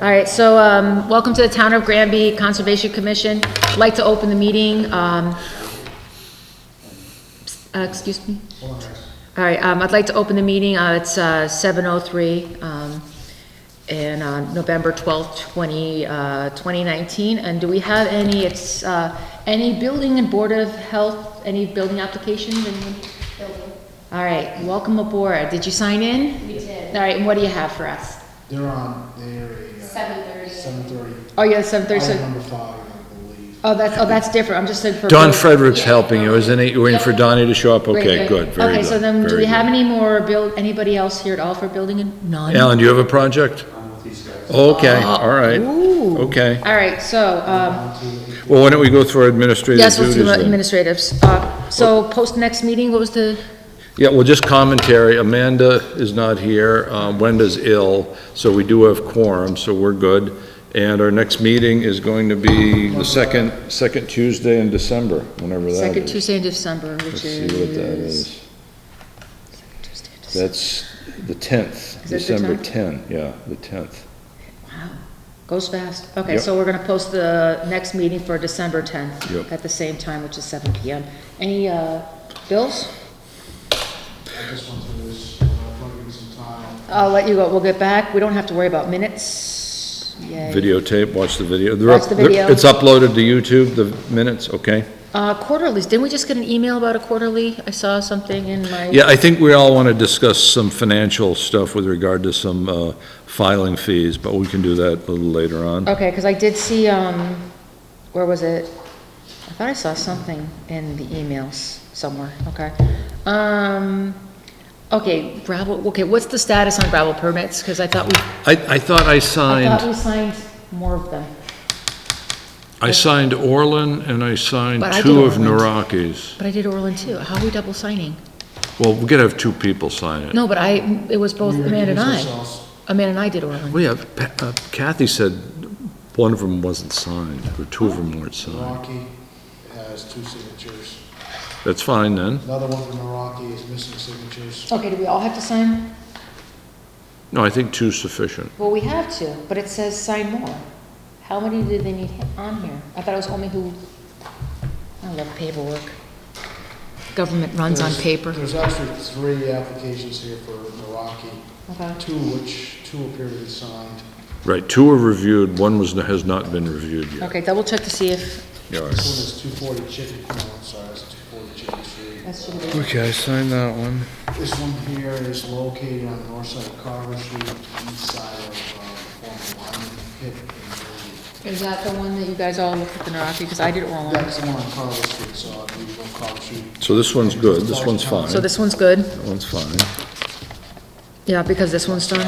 All right, so welcome to the Town of Granby Conservation Commission. I'd like to open the meeting. Excuse me? All right, I'd like to open the meeting. It's 7:03 and November 12th, 2019. And do we have any, any building and Board of Health, any building applications? All right, welcome aboard. Did you sign in? We did. All right, and what do you have for us? They're on, they're a... 7:30. 7:30. Oh, yeah, 7:30. Item number 5, I believe. Oh, that's different. I'm just saying for. Don Frederick's helping you, isn't it? You're waiting for Donnie to show up? Okay, good, very good. Okay, so then, do very we have good. any more anybody else here at all for building and none? Alan, do you have a project? I'm with these guys. Okay, all right, Ooh. okay. All right, so, Well, why don't we go through our administrative yes, let's duties do then? administratives. So, post next meeting, what was the, Yeah, well, just commentary. Amanda is not here, Wenda's ill, so we do have quorum, so we're good. And our next meeting is going to be the second Tuesday in December, whenever that is. second Tuesday in December, which Let's see what that is. Second Tuesday in December. That's the 10th, Is it the December 10th? 10, yeah, the 10th. Wow, goes fast. Okay, Yep. so we're gonna post the next meeting for December 10th. Yep. At the same time, which is 7 PM. Any, bills? I just went through this, I'll give you some time. I'll let you go, we'll get back, we don't have to worry about minutes. Yay. Videotape, watch the video. Watch the video. It's uploaded to YouTube, the minutes, okay? Quarterlies, didn't we just get an email about a quarterly? I saw something in my. Yeah, I think we all want to discuss some financial stuff with regard to some filing fees, but we can do that a little later on. Okay, because I did see, where was it? I thought I saw something in the emails somewhere, okay. Okay, gravel, okay, what's the status on gravel permits? Because I thought I thought I I thought we signed, signed more of them. I signed Orland and I signed But I did two of Orland. Naraki's. But I did Orland too. How are we double signing? Well, we gotta have two people sign it. No, but it was both We Amanda and recuse I. ourselves. Amanda and I did Orland. Well, yeah, Kathy said one of them wasn't signed, or two of them weren't signed. Meraki has 2 signatures. That's fine then. Another one from Meraki is missing signatures. Okay, do we all have to sign? No, I think two's sufficient. Well, we have to, but it says sign more. How many do they need on here? I thought it was only who, I love paperwork. Government runs on There's- paper. There's actually 3 applications here for Meraki, Okay. 2 appear to be signed. Right, two are reviewed, one has not been reviewed yet. Okay, double check to see if, Yeah, all This right. one is 240 Chicken, no, I'm sorry, it's 240 Chicken Street. that should be. Okay, I signed that one. This one here is located on the north side of Carver Street, east side of the former lineman pit in Granby. Is that the one that you guys all looked at the Naraki? Because I did Orland. That's the one on Carver Street, so I believe on Carver Street. So this one's good, this one's fine. So this one's good? That one's fine. Yeah, because this one's done.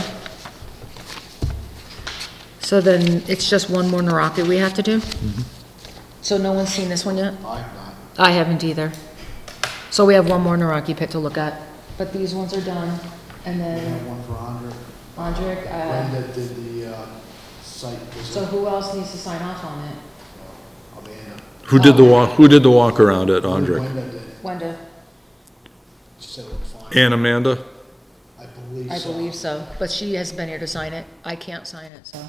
So then it's just one more Naraki we have to do? So no one's seen this one yet? I have not. I haven't either. So we have one more Naraki pit to look at, but these ones are done, and We then have one for Andre. Andrick, Brenda did the site so visit. who else needs to sign off on it? Amanda. Who did the walk around at Andre? Brenda did. Wenda, She said it looked fine. And Amanda? I believe I so. believe so, but she has been here to sign it. I can't sign it, so.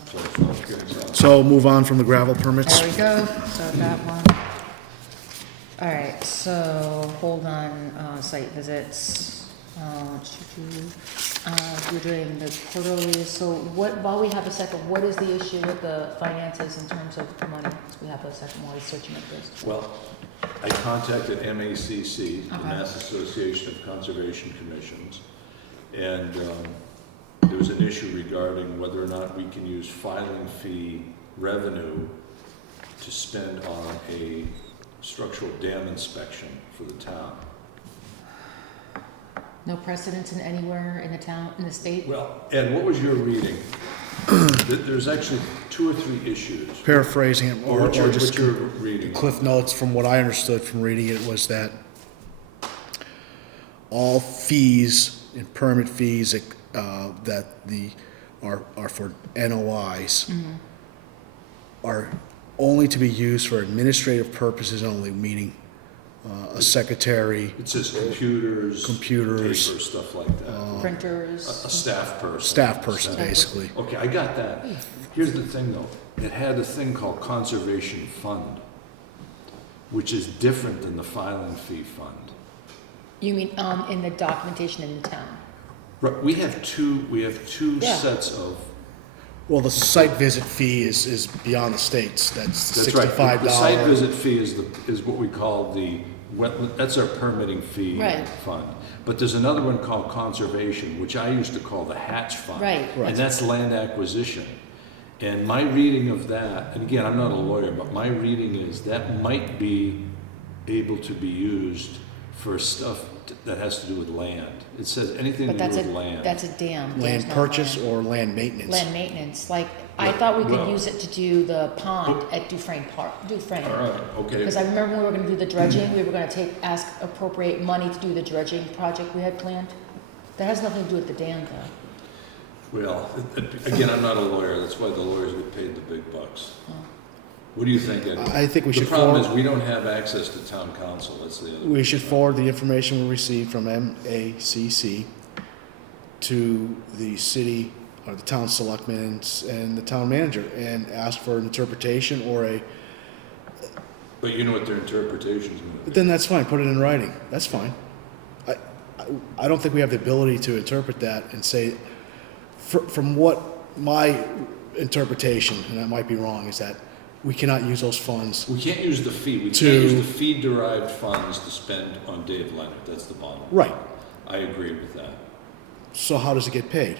So move on from the gravel permits. There we go, so that one. All right, so hold on, site visits. We're doing the quarterly, so while we have a second, what is the issue with the finances in terms of money? So we have a second while he's searching up this. Well, I contacted MACC, the Okay. Mass Association of Conservation Commissions, and there was an issue regarding whether or not we can use filing fee revenue to spend on a structural dam inspection for the town. No precedence in anywhere in the town, in the state? Well, Ed, what was your reading? There's actually 2 or 3 issues. Paraphrasing it, or What's just your reading? cliff notes from what I understood from reading it was that all fees and permit fees that are for NOIs are only to be used for administrative purposes only, meaning a secretary, It says computers. Computers. Paper, stuff like that. Printers? A staff person. staff person, basically. Okay, I got that. Here's the thing though, it had a thing called conservation fund, which is different than the filing fee fund. You mean, in the documentation in the town? Right, we have two Yeah. sets of, Well, the site visit fee is beyond the states. That's that's right. $65. The site visit fee is what we call the wetland, that's our permitting fee Right. fund. But there's another one called conservation, which I used to call the hatch fund. Right. Right. And that's land acquisition. And my reading of that, and again, I'm not a lawyer, but my reading is that might be able to be used for stuff that has to do with land. It says anything to But do with land. that's a dam. Dam's Land not purchase land. or land maintenance? Land maintenance, like, I Right, thought we could well- use it to do the pond at Dufresne Park, Dufresne. All right, okay. Because I remember when we were gonna do the dredging, we were gonna appropriate money to do the dredging project we had planned. That has nothing to do with the dam though. Well, again, I'm not a lawyer, that's why the lawyers get paid the big bucks. Oh. What do you think, Eddie? I think we should The problem forward- is, we don't have access to town council, that's the other. We should forward the information we received from MACC to the city, or the town selectmen and the town manager, and ask for an interpretation or a, But you know what their interpretation's gonna be. then that's fine, put it in writing, that's fine. I don't think we have the ability to interpret that and say, from what my interpretation, and I might be wrong, is that we cannot use those funds. We can't use the fee, we can't To- use the fee-derived funds to spend on Dave Leonard, that's the bottom. Right, I agree with that. so how does it get paid?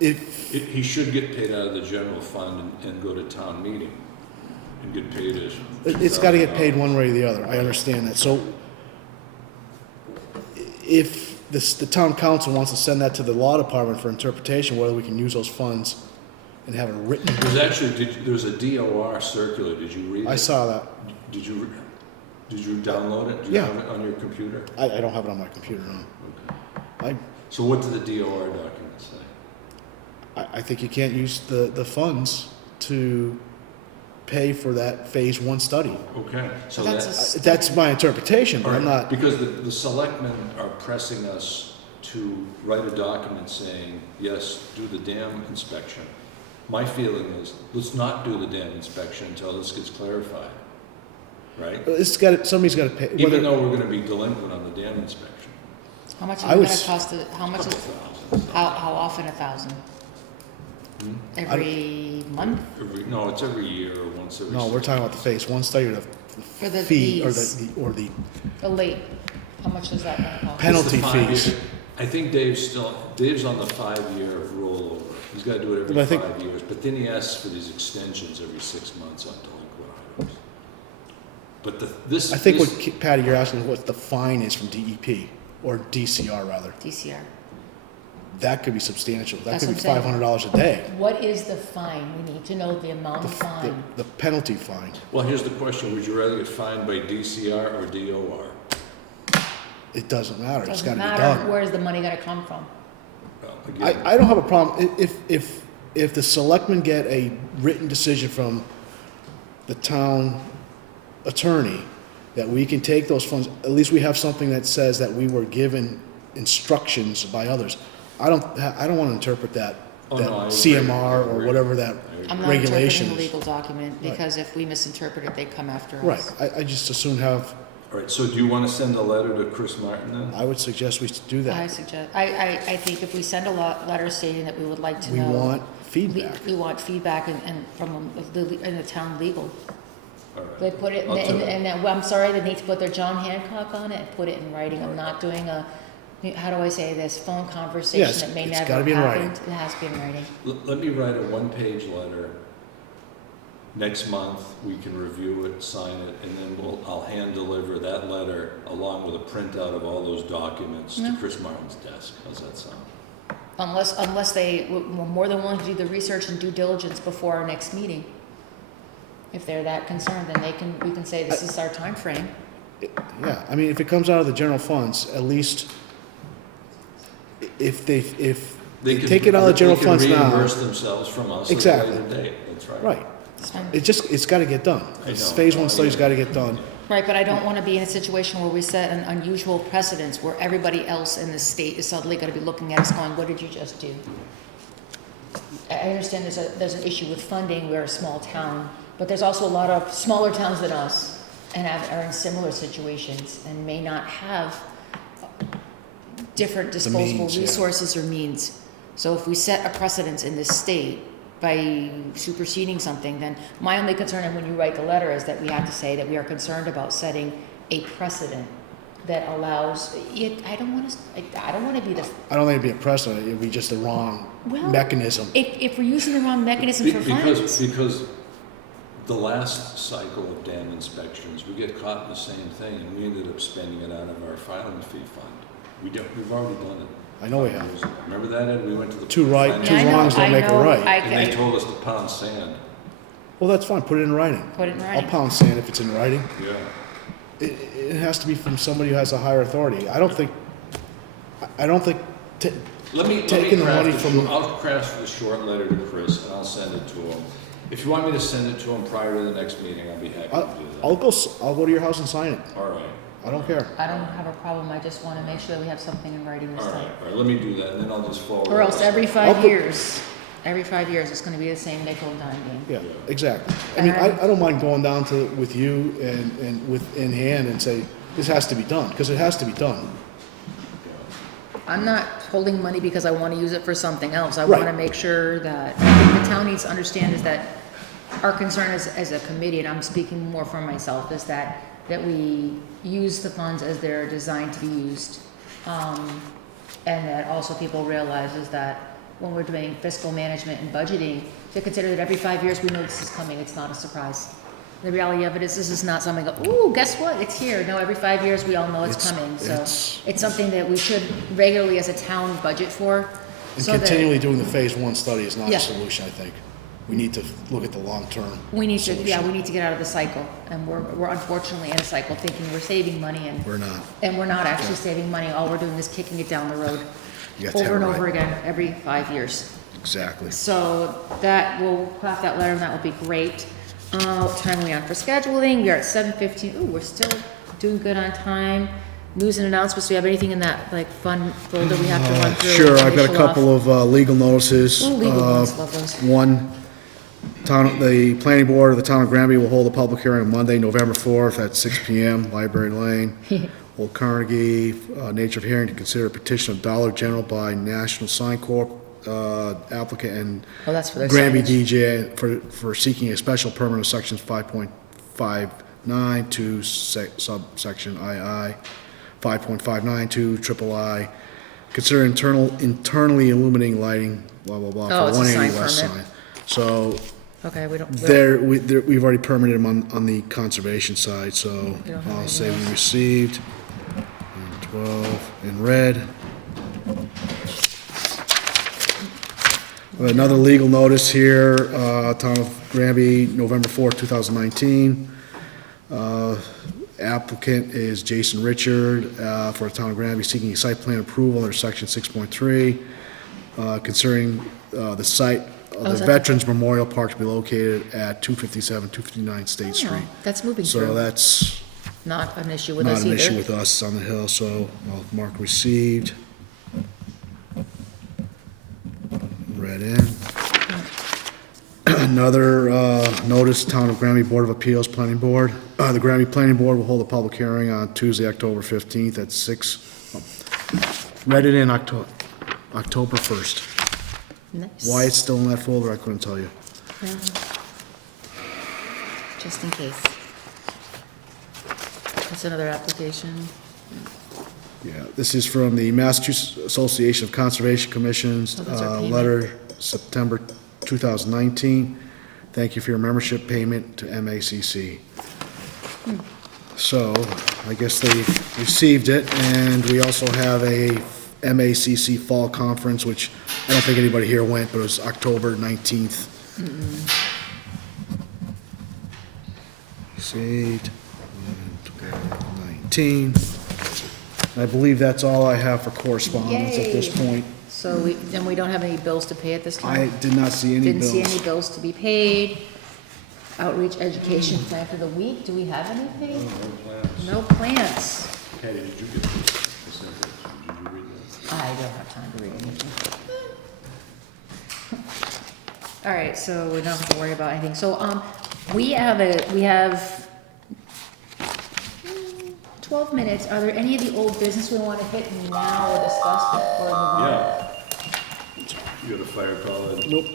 If, He should get paid out of the general fund and go to town meeting and get paid as. it's gotta get paid one way or the other, I understand that, so if the town council wants to send that to the law department for interpretation, whether we can use those funds and have it written, There's actually, there's a DOR circular, did you read it? I saw that, Did you download it? Do you Yeah. have it on your computer? I don't have it on my computer, no. Okay. So what did the DOR document say? I think you can't use the funds to pay for that phase one study. Okay, so But that's that. a That's my interpretation, but I'm not, Because the selectmen are pressing us to write a document saying, yes, do the dam inspection. My feeling is, let's not do the dam inspection until this gets clarified, right? somebody's gotta pay, Even whether, though we're gonna be delinquent on the dam inspection. How much is I it gonna was- cost, how much is, how often 1,000? Hmm? Every month? No, it's every year or once every. no, we're talking about the phase one study or the For the fee, or fees. the The late, how much is that gonna cost? penalty It's the 5 fees. year- I think Dave's on the 5-year rollover. He's gotta do it But I every think- 5 years, but then he asks for these extensions every 6 months on delinquent items. But this. I think this- what, Patty, you're asking what the fine is from DEP, or DCR rather. DCR. That could be substantial. That That's could be what I'm saying. $500 a day. What is the fine? We need to know the amount The of f- fine. The penalty fine. Well, here's the question, would you rather get fined by DCR or DOR? It doesn't matter. It's Doesn't gotta be matter, done. where's the money gonna come from? Well, again, I don't have a problem, if the selectmen get a written decision from the town attorney, that we can take those funds, at least we have something that says that we were given instructions by others. I don't wanna interpret that, Oh, that no, I agree. CMR I or agree. whatever that I'm not regulation interpreting a is. legal document, because if we misinterpret it, they come after us. Right, I just as soon have, All right, so do you wanna send a letter to Chris Martin then? I would suggest we do I that. suggest, I think if we send a letter stating that we would like to We know. want feedback. We want feedback and from the town legal. All right. They put it, I'll tell- well, I'm sorry, they need to put their John Hancock on it and put it in writing. I'm not doing how do I say this, phone conversation Yes, that may it's never have gotta be in writing. happened. It has to be in writing. Let me write a one-page letter. Next month, we can review it, sign it, and then I'll hand deliver that letter along with a printout of all those documents to Yeah. Chris Martin's desk. How's that sound? Unless they were more than willing to do the research and due diligence before our next meeting. If they're that concerned, then we can say this is our time frame. Yeah, I mean, if it comes out of the general funds, at least if they can- take it out of the general funds They can now, reimburse themselves from us at a Exactly. later date, that's right. right, It's fine. it's gotta get done. I This know. phase one study's gotta get done. Right, but I don't want to be in a situation where we set an unusual precedence where everybody else in the state is suddenly going to be looking at us going, what did you just do? I understand there's an issue with funding, we're a small town, but there's also a lot of smaller towns than us and are in similar situations and may not have different disposable means, yeah. resources or means. So if we set a precedence in this state by superseding something, then my only concern, and when you write the letter, is that we have to say that we are concerned about setting a precedent that allows it. I don't want to be the. I don't think it'd be a precedent, it'd be just the wrong Well, mechanism. If we're using the wrong mechanism for funds. Because the last cycle of dam inspections, we get caught in the same thing, and we ended up spending it out of our filing fee fund. We've already done it. I know we have. Remember that, Ed? We went to the. Two Yeah, I know, wrongs don't make a right. And they told us to pound sand. Well, that's fine, put it in writing. Put it in I'll writing. pound sand if it's in writing. Yeah. It has to be from somebody who has a higher authority. I don't think taking the money from. I'll craft the short letter to Chris, and I'll send it to him. If you want me to send it to him prior to the next meeting, I'll be happy to do that. I'll go to your house and sign it. All right. I don't care. I don't have a problem, I just want to make sure that we have something in writing this All time. right, let me do that, and then I'll just forward. Or else every I'll 5 put- years, it's going to be the same nickel and dime game. Yeah, exactly. I mean, I don't mind going down with you and with in hand and say, this has to be done, because it has to be done. I'm not holding money because I want to use it for something else. I Right. want to make sure that, I think the town needs to understand is that our concern as a committee, and I'm speaking more for myself, is that we use the funds as they're designed to be used. And that also people realize is that when we're doing fiscal management and budgeting, to consider that every 5 years we know this is coming, it's not a surprise. The reality of it is this is not something, ooh, guess what, it's here. No, every 5 years we all know it's coming. So it's something that we should regularly as a town budget for. And so that continually doing the phase one study is not Yeah. a solution, I think. We need to look at the long term. we need to, we need to get out of the cycle. And we're unfortunately in a cycle thinking we're saving money and We're not. we're not actually saving money. All we're doing is kicking it down the road You got that over and right. over again every 5 years. Exactly. So that, we'll craft that letter and that will be great. What time are we on for scheduling? We are at 7:15. Ooh, we're still doing good on time. News and announcements, do we have anything in that like fun folder we have to run through? Sure, I've got a couple of legal notices. Ooh, legal ones, love those. One, the planning board of the town of Granby will hold a public hearing on Monday, November 4th at 6 PM, Library Lane. Old Carnegie, nature of hearing to consider a petition of Dollar General by National Sign Corp. Applicant and Oh, that's for their Granby signage. DJ for seeking a special permit of sections 5.59 to subsection II, 5.59 to triple I, consider internally illuminating lighting, blah, blah, blah, Oh, for it's a 180 sign West permit. Sign. So Okay, we don't. we've already permitted them on the conservation side, so We don't have I'll any say of we those. received. And 12 in red. Another legal notice here, Town of Granby, November 4th, 2019. Applicant is Jason Richard for the Town of Granby seeking a site plan approval under section 6.3, concerning the site of is the that- Veterans Memorial Park to be located at 257, 259 State Oh, Street. that's moving So through. that's Not an issue with not us an issue either. with us on the hill, so I'll mark received. Read in. Another notice, Town of Granby Board of Appeals Planning Board. The Granby Planning Board will hold a public hearing on Tuesday, October 15th at 6. Read it in October 1st. Nice. Why it's still in that folder, I couldn't tell you. Well, just in case. That's another application. Yeah, this is from the Massachusetts Association of Conservation Commissions, Oh, that's our payment. letter September 2019. Thank you for your membership payment to MACC. So, I guess they received it, and we also have a MACC Fall Conference, which I don't think anybody here went, but it was October 19th. Received, 19. I believe that's all I have for correspondence at this Yay. point. So we don't have any bills to pay at this I time? did not see any Didn't bills. see any bills to be paid. Outreach education plan for the week, do we have anything? No plans. Okay, did you get this? I sent it. Did you read that? I don't have time to read anything. All right, so we don't have to worry about anything. So, we have 12 minutes. Are there any of the old business we want to hit now or discuss before we move on? Yeah. You got a fire call in? Nope.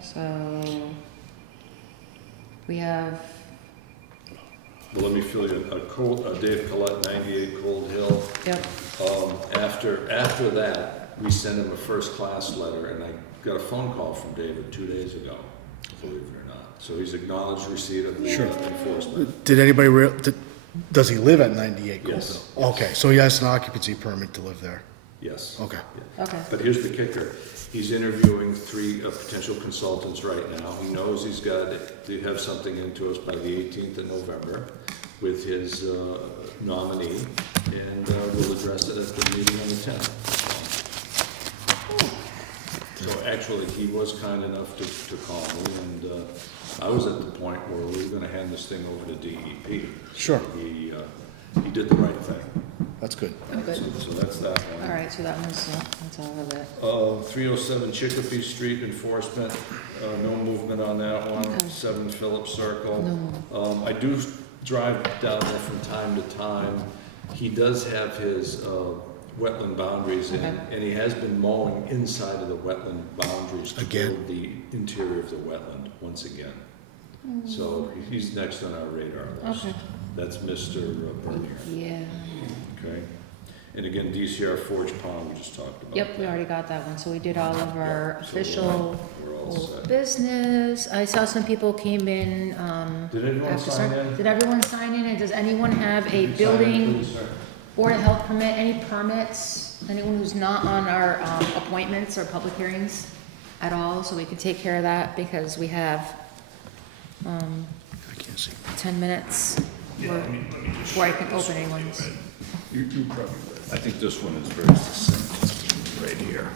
So, we have, Well, let me fill you, Dave Collette, 98 Cold Hill. yep, After that, we sent him a first-class letter, and I got a phone call from David 2 days ago, believe it or not. So he's acknowledged receipt of the Sure. enforcement. Did anybody does he live at 98 Gold Yes. Hill? Okay, so he has an occupancy permit to live there. Yes. Okay. Yeah. okay. But here's the kicker. He's interviewing 3 potential consultants right now. He knows he's got to have something into us by the 18th of November with his nominee, and we'll address it at the meeting on the 10th. So actually, he was kind enough to call me, and I was at the point where we were going to hand this thing over to DEP. Sure. He did the right thing. That's good. Oh, good. So that's that one. All right, so that one's, that's all of it. 307 Chicopee Street enforcement, no movement on that one. Okay. 7 Phillips Circle. No. I do drive down there from time to time. He does have his wetland boundaries in, Okay. and he has been mowing inside of the wetland boundaries to Again? build the interior of the wetland once again. So he's next on our radar list. Okay. That's Mr. Bernier. Yeah. Okay. And again, DCR Forge Pond, we just talked about. Yep, we already got that one, so we did all of our So official we're all old set. business. I saw some people came in, Did everyone after sign in? Did everyone sign in, and does anyone have a Did you sign in, building, please, sir? board of health permit, any permits? Anyone who's not on our, appointments or public hearings at all, so we can take care of that, because we have, I can't see. 10 minutes before I can open anyone's. You probably read. I think this one is very succinct, right here.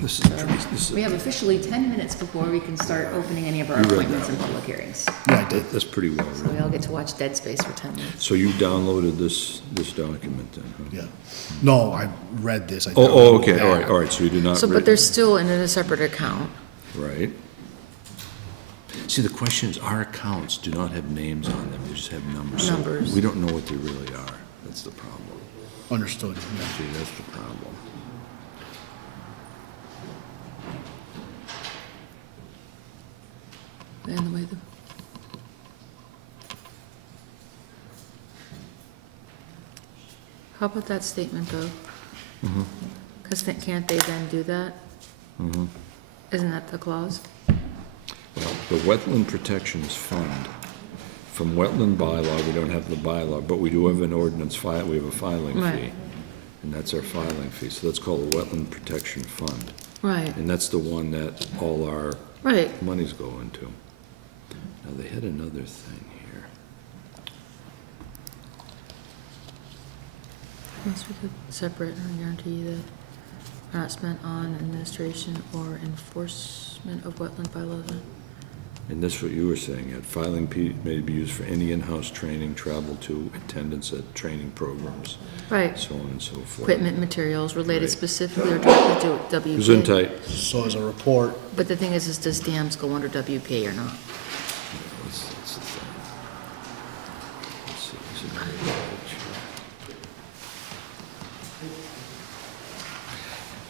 This is. We have officially 10 minutes before we can start opening any of our You read appointments that and one. public hearings. Yeah, I did. That's pretty well So we written. all get to watch Dead Space for 10 minutes. So you downloaded this document then, huh? Yeah. No, I read this. I Oh, downloaded okay, that. all right, so you did not. So, but they're still in a separate account. Right. See, the question is, our accounts do not have names on them, they just have numbers. So Numbers. we don't know what they really are, that's the problem. Understood. Yeah. See, that's the problem. And the way the. How about that statement, though? Because can't they then do that? Isn't that the clause? Well, the Wetland Protections Fund, from wetland bylaw, we don't have the bylaw, but we do have an ordinance we have a filing Right. fee. And that's our filing fee, so that's called the Wetland Protection Fund. Right, And that's the one that all our right. monies go into. Now, they had another thing here. Yes, we could separate and guarantee that are not spent on administration or enforcement of wetland bylaws. And that's what you were saying, Ed. Filing fee may be used for any in-house training, travel to, attendance at training programs, Right, so on and so forth. equipment, materials related Right. specifically or directly to WP. Gesundheit. So as a report, But the thing is does dams go under WP or not? That's the thing. Let's see, is it on the page?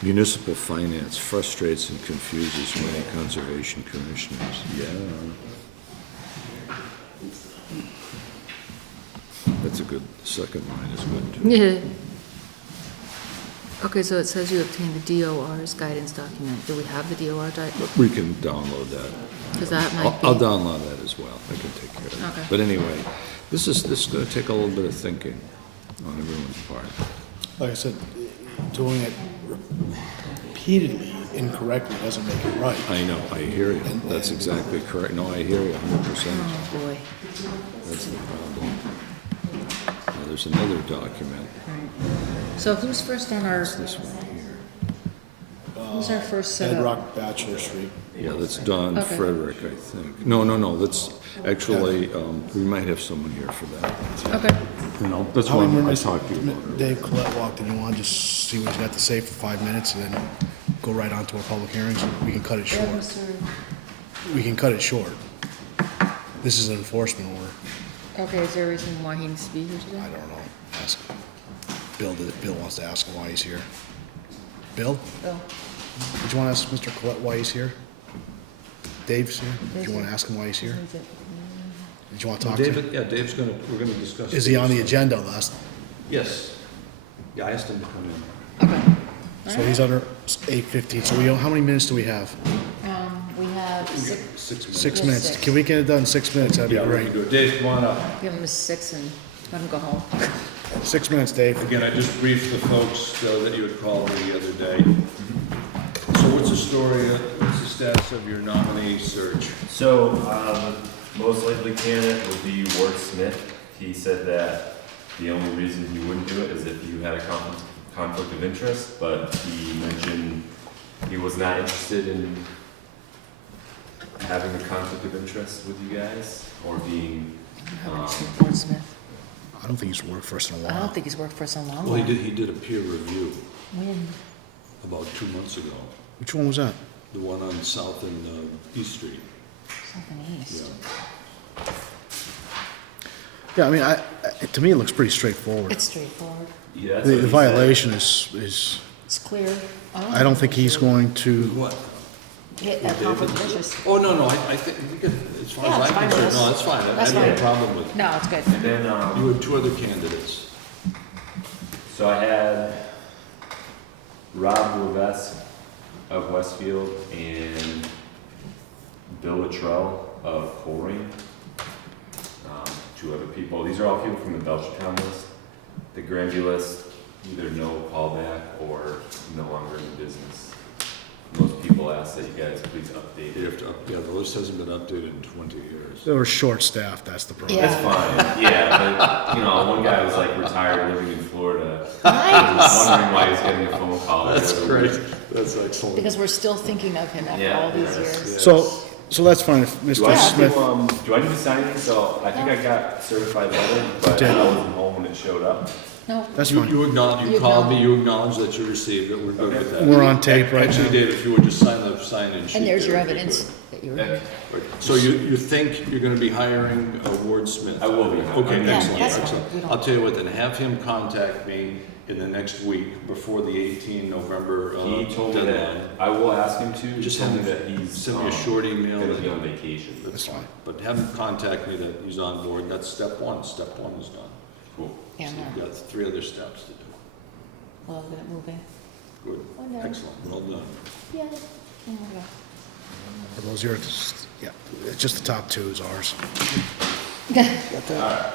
Municipal finance frustrates and confuses many conservation commissioners. Yeah. That's a good, second line is good too. Yeah. Okay, so it says you obtained the DOR's guidance document. Do we have the DOR document? We can download that. Because that I'll might be. I'll download that as well. I can take care of it. Okay. But anyway, this is gonna take a little bit of thinking on everyone's part. like I said, doing it repeatedly incorrectly doesn't make it right. I know, I hear you. That's exactly correct. No, I hear you 100%. Oh, boy. That's the problem. Now, there's another document. So who's first on our, It's this one here. who's our first set up? Bedrock Bachelor Street. Yeah, that's Don Okay. Frederick, I think. No, that's actually, we might have someone here for that. Okay. You know, that's How why many I minutes- talked to you about it. Dave Collette walked in, you want to just see what he's got to say for 5 minutes and then go right on to our public hearings? We can cut it short. We can cut it short. This is an enforcement order. Okay, is there a reason why he needs to be here today? I don't know. Ask him. Bill wants to ask him why he's here. Bill? Bill? Did you want to ask Mr. Collette why he's here? Dave's here? Did you want to ask him why he's here? Did you want to talk to him? David, yeah, Dave's gonna, we're gonna discuss. Is he on the agenda last? Yes. Yeah, I asked him to come in. Okay. So he's under 8:15. So how many minutes do we have? We have 6 minutes. 6 Yes, minutes. 6. Can we get it done in 6 minutes? That'd Yeah, be we great. can do it. Dave, come on up. give him a 6 and let him go home. 6 minutes, Dave. Again, I just briefed the folks that you had called me the other day. So what's the story, what's the status of your nominee search? So, most likely candidate would be Ward Smith. He said that the only reason he wouldn't do it is if you had a conflict of interest, but he mentioned he was not interested in having a conflict of interest with you guys, or being, Ward Smith. I don't think he's worked for us in a I while. don't think he's worked for us in a long Well, while. he did a peer review When? about 2 months ago, Which one was that? the one on South and East Street. Something east. Yeah. Yeah, I mean, to me, it looks pretty straightforward. It's straightforward. yeah, that's The what he violation is, It's clear. I don't think he's going to, What? Hit that conflict of interest. Oh, no, I think, we could, as far Yeah, as it's I'm fine with concerned, us. no, that's fine. I That's have no fine. problem with it. No, it's good. said. And then, You have 2 other candidates. so I had Rob Levesque of Westfield and Bill Luttrell of Coleraine. 2 other people. These are all people from the Belchertown list. The Granby list, either no callback or no longer in business. Most people ask that you guys please update You it. have to, yeah, the list hasn't been updated in 20 years. they were short-staffed, that's the problem. Yeah. That's fine, yeah, but, one guy was like retired living in Florida. Nice. Wondering why he's getting a phone call. That's great, that's excellent. Because we're still thinking of him after Yeah, all these yes, years. yes. So that's fine if Do I Mr. need Smith, to, do I need to sign anything? So I think I got certified letter, but I wasn't home when it showed up. No, that's You fine. you acknowledge, you called me, you acknowledge that you received it, we're good with that. We're on tape right Actually, now. Dave, if you would just sign the sign-in sheet. and there's your there, would be evidence that you were here. good. So you think you're gonna be hiring Ward Smith? I will be. Okay, Yeah, excellent, that's fine. excellent. We don't- I'll tell you what, then have him contact me in the next week before the 18 November He told me deadline. that, I will ask him to, Just just tell me send that he's. Send me a short email. Gonna that- be on vacation. That's fine, but have him contact me that he's on board, that's step 1, step 1 is done. Cool. Yeah, So no. you've got 3 other steps to do. Well, we're gonna move in. Good, Well done. excellent, well done. Yeah. Oh my God. Are those yours? Yeah, it's just the top 2 is ours. Alright,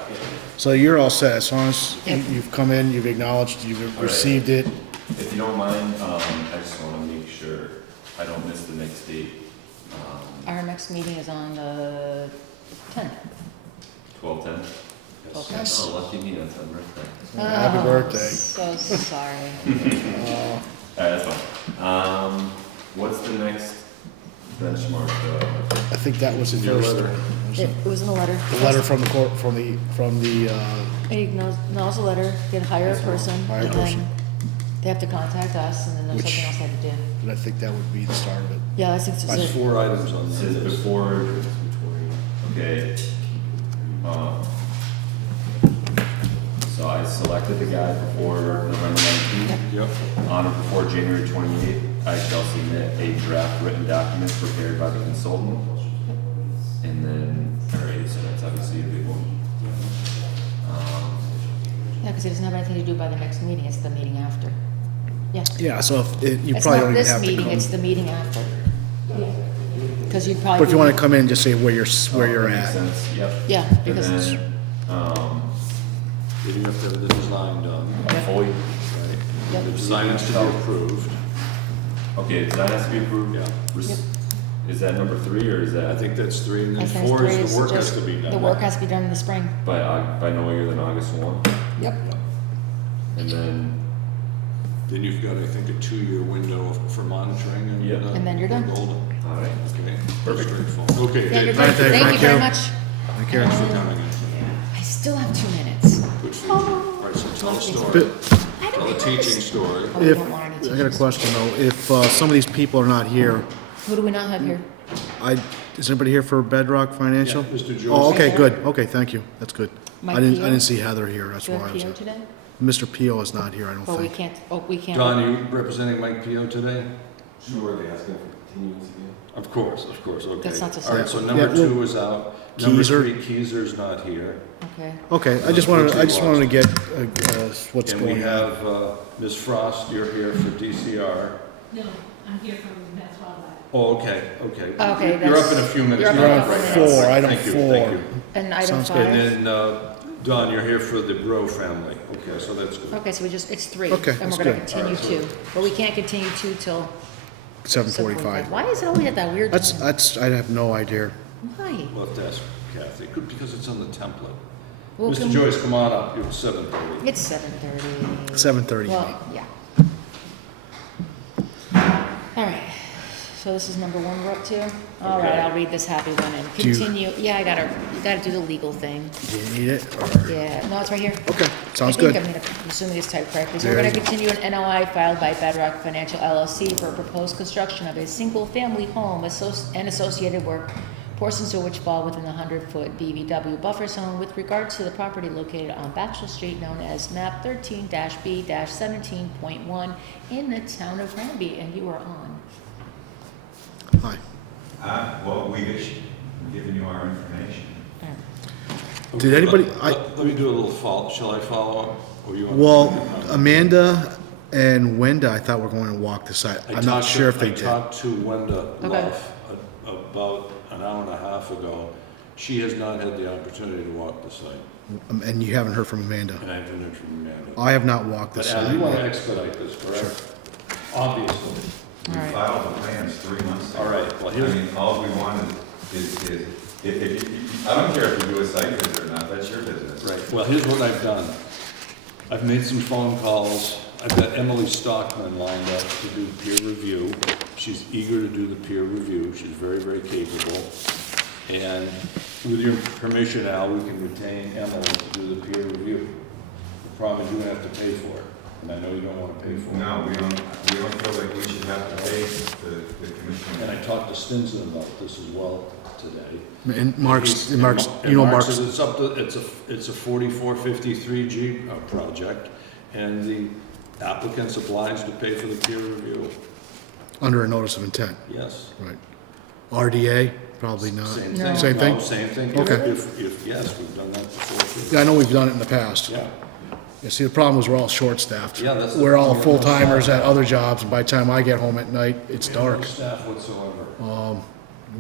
So you're all set, as long as Yep. you've come in, you've acknowledged, you've right. received it. if you don't mind, I just wanna make sure I don't miss the next date. Our next meeting is on the 10th. 12/10. Yes. Oh, lucky me, that's my birthday. Happy birthday. So sorry. Alright, that's fine. What's the next benchmark, I think that was the In your first, letter. It was in the letter. the letter from the court, from the, He knows the letter, get hire a person, Hire a and person. then they have to contact us, and then there's Which- something else they have to do. and I think that would be the start of it. Yeah, I think There's it's 4 items on It that says list. before, okay. So I selected the guy before November 19th. Yep, On or before January 28th, I shall submit a draft written document prepared by the consultant. And then, alright, so that's obviously a big one. Yeah, because he doesn't have anything to do by the next meeting, it's the meeting after. Yeah. Yeah, so you It's probably not don't even this have to meeting, come. it's the meeting after. Because you'd probably. But if you be- want to come in, just say where you're That makes at. sense, yep. Yeah, And because it's, then, then you have to have the design done, fully, right? Yep. The design has to be approved. okay, design has to be approved. Yeah. Yep. Is that number 3 or is that? I think that's 3, and I then think 4 three is the work has just- to be done. The work has to be done in the spring. By no later than August 1. Yep. And then, Then you've got, I think, a 2-year window for monitoring and. Yep. And then you're done. we're golden. All right. Okay, perfect. Straightforward. Okay, Yeah, you're Dave, good. Thank Thank you you. very much. Thank you. thanks for coming in. I still have 2 minutes. Good for you. All right, so tell a story. But I Tell a don't teaching story. Oh, we if, don't want any I got a teachers. question though, if some of these people are not here, Who do we not have here? is anybody here for Bedrock Financial? Yeah, Mr. Joyce. Oh, okay, Right good, there. okay, thank you, that's good. Mike I didn't Pio? see Heather here, that's Do you why I have was. Pio today? Mr. Pio is not here, I don't Well, we think. can't. Don, are you representing Mike Pio today? Sure, they asking for continuance again? Of course, okay. That's not to All right, say- so number Yeah, well, 2 is out. Number Keezer. 3, Keezer's not here. Okay. Okay, I just wanted to get what's And we going on. have Ms. Frost, you're here for DCR. No, I'm here from Mass Wildlife. Oh, okay. Okay, You're up that's- in a few minutes. you're up in You're a on couple Right. minutes. 4, item Thank you, 4. thank you. And item Sounds 5? good. And then, Don, you're here for the Bro family. Okay, so that's good. Okay, so it's 3. Okay, And that's we're gonna good. continue All right, 2. But we can't continue 2 till 7:45. Why is it always at that weird time? I have no idea. Why? Well, that's Kathy, Good, because it's on the template. Well, Mr. can- Joyce, come on up, you're 7:30. It's 7:30. 7:30. Well, yeah. All right, so this is number 1 we're up to? All right, Okay. I'll read this happy one and Do you- continue. Yeah, you gotta do the legal thing. Do you need it, or? Yeah, no, it's right here. Okay, sounds I good. think I'm assuming it's typed correctly. So we're There gonna you go. continue an NOI filed by Bedrock Financial LLC for proposed construction of a single-family home and associated work, portions of which fall within the 100-foot BVW buffer zone with regards to the property located on Bachelor Street known as map 13-B-17.1 in the town of Granby, and you are on. Hi. Well, we've given you our information. Did anybody- Let me do a little follow, shall I follow up? Or you want- Well, Amanda and Wenda, I thought were going to walk the site. I'm not sure if they I did. talked to Wenda Okay. Love about an hour and a half ago. She has not had the opportunity to walk the site, And you haven't heard from Amanda. and I haven't heard from Amanda. I have not walked the But Al, you site. want to expedite this, correct? Obviously. We All right. filed the plans 3 months ago. All right, well, I here's- mean, all we wanted is, if I don't care if you do a site visit or not, that's your business. Right, well, here's what I've done. I've made some phone calls. I've got Emily Stockman lined up to do peer review. She's eager to do the peer review. She's very, very capable. And with your permission, Al, we can retain Emily to do the peer review. The problem is you're gonna have to pay for it, and I know you don't wanna pay for it. No, we don't feel like we should have to pay the commission. And I talked to Stinson about this as well today. And Mark's, And Mark's, and you know, Mark Mark's, says it's up to, it's a 4453G project, and the applicant's obliged to pay for the peer review. under a notice of intent, Yes. right? RDA, probably not. Same No. thing. Same thing? No, same thing. Okay. If, yes, we've done that before too. Yeah, I know we've done it in the past. Yeah, You see, the problem is we're all short-staffed. Yeah, that's the We're all problem. full-timers at other jobs, and by the time I get home at night, it's we have no dark. staff whatsoever.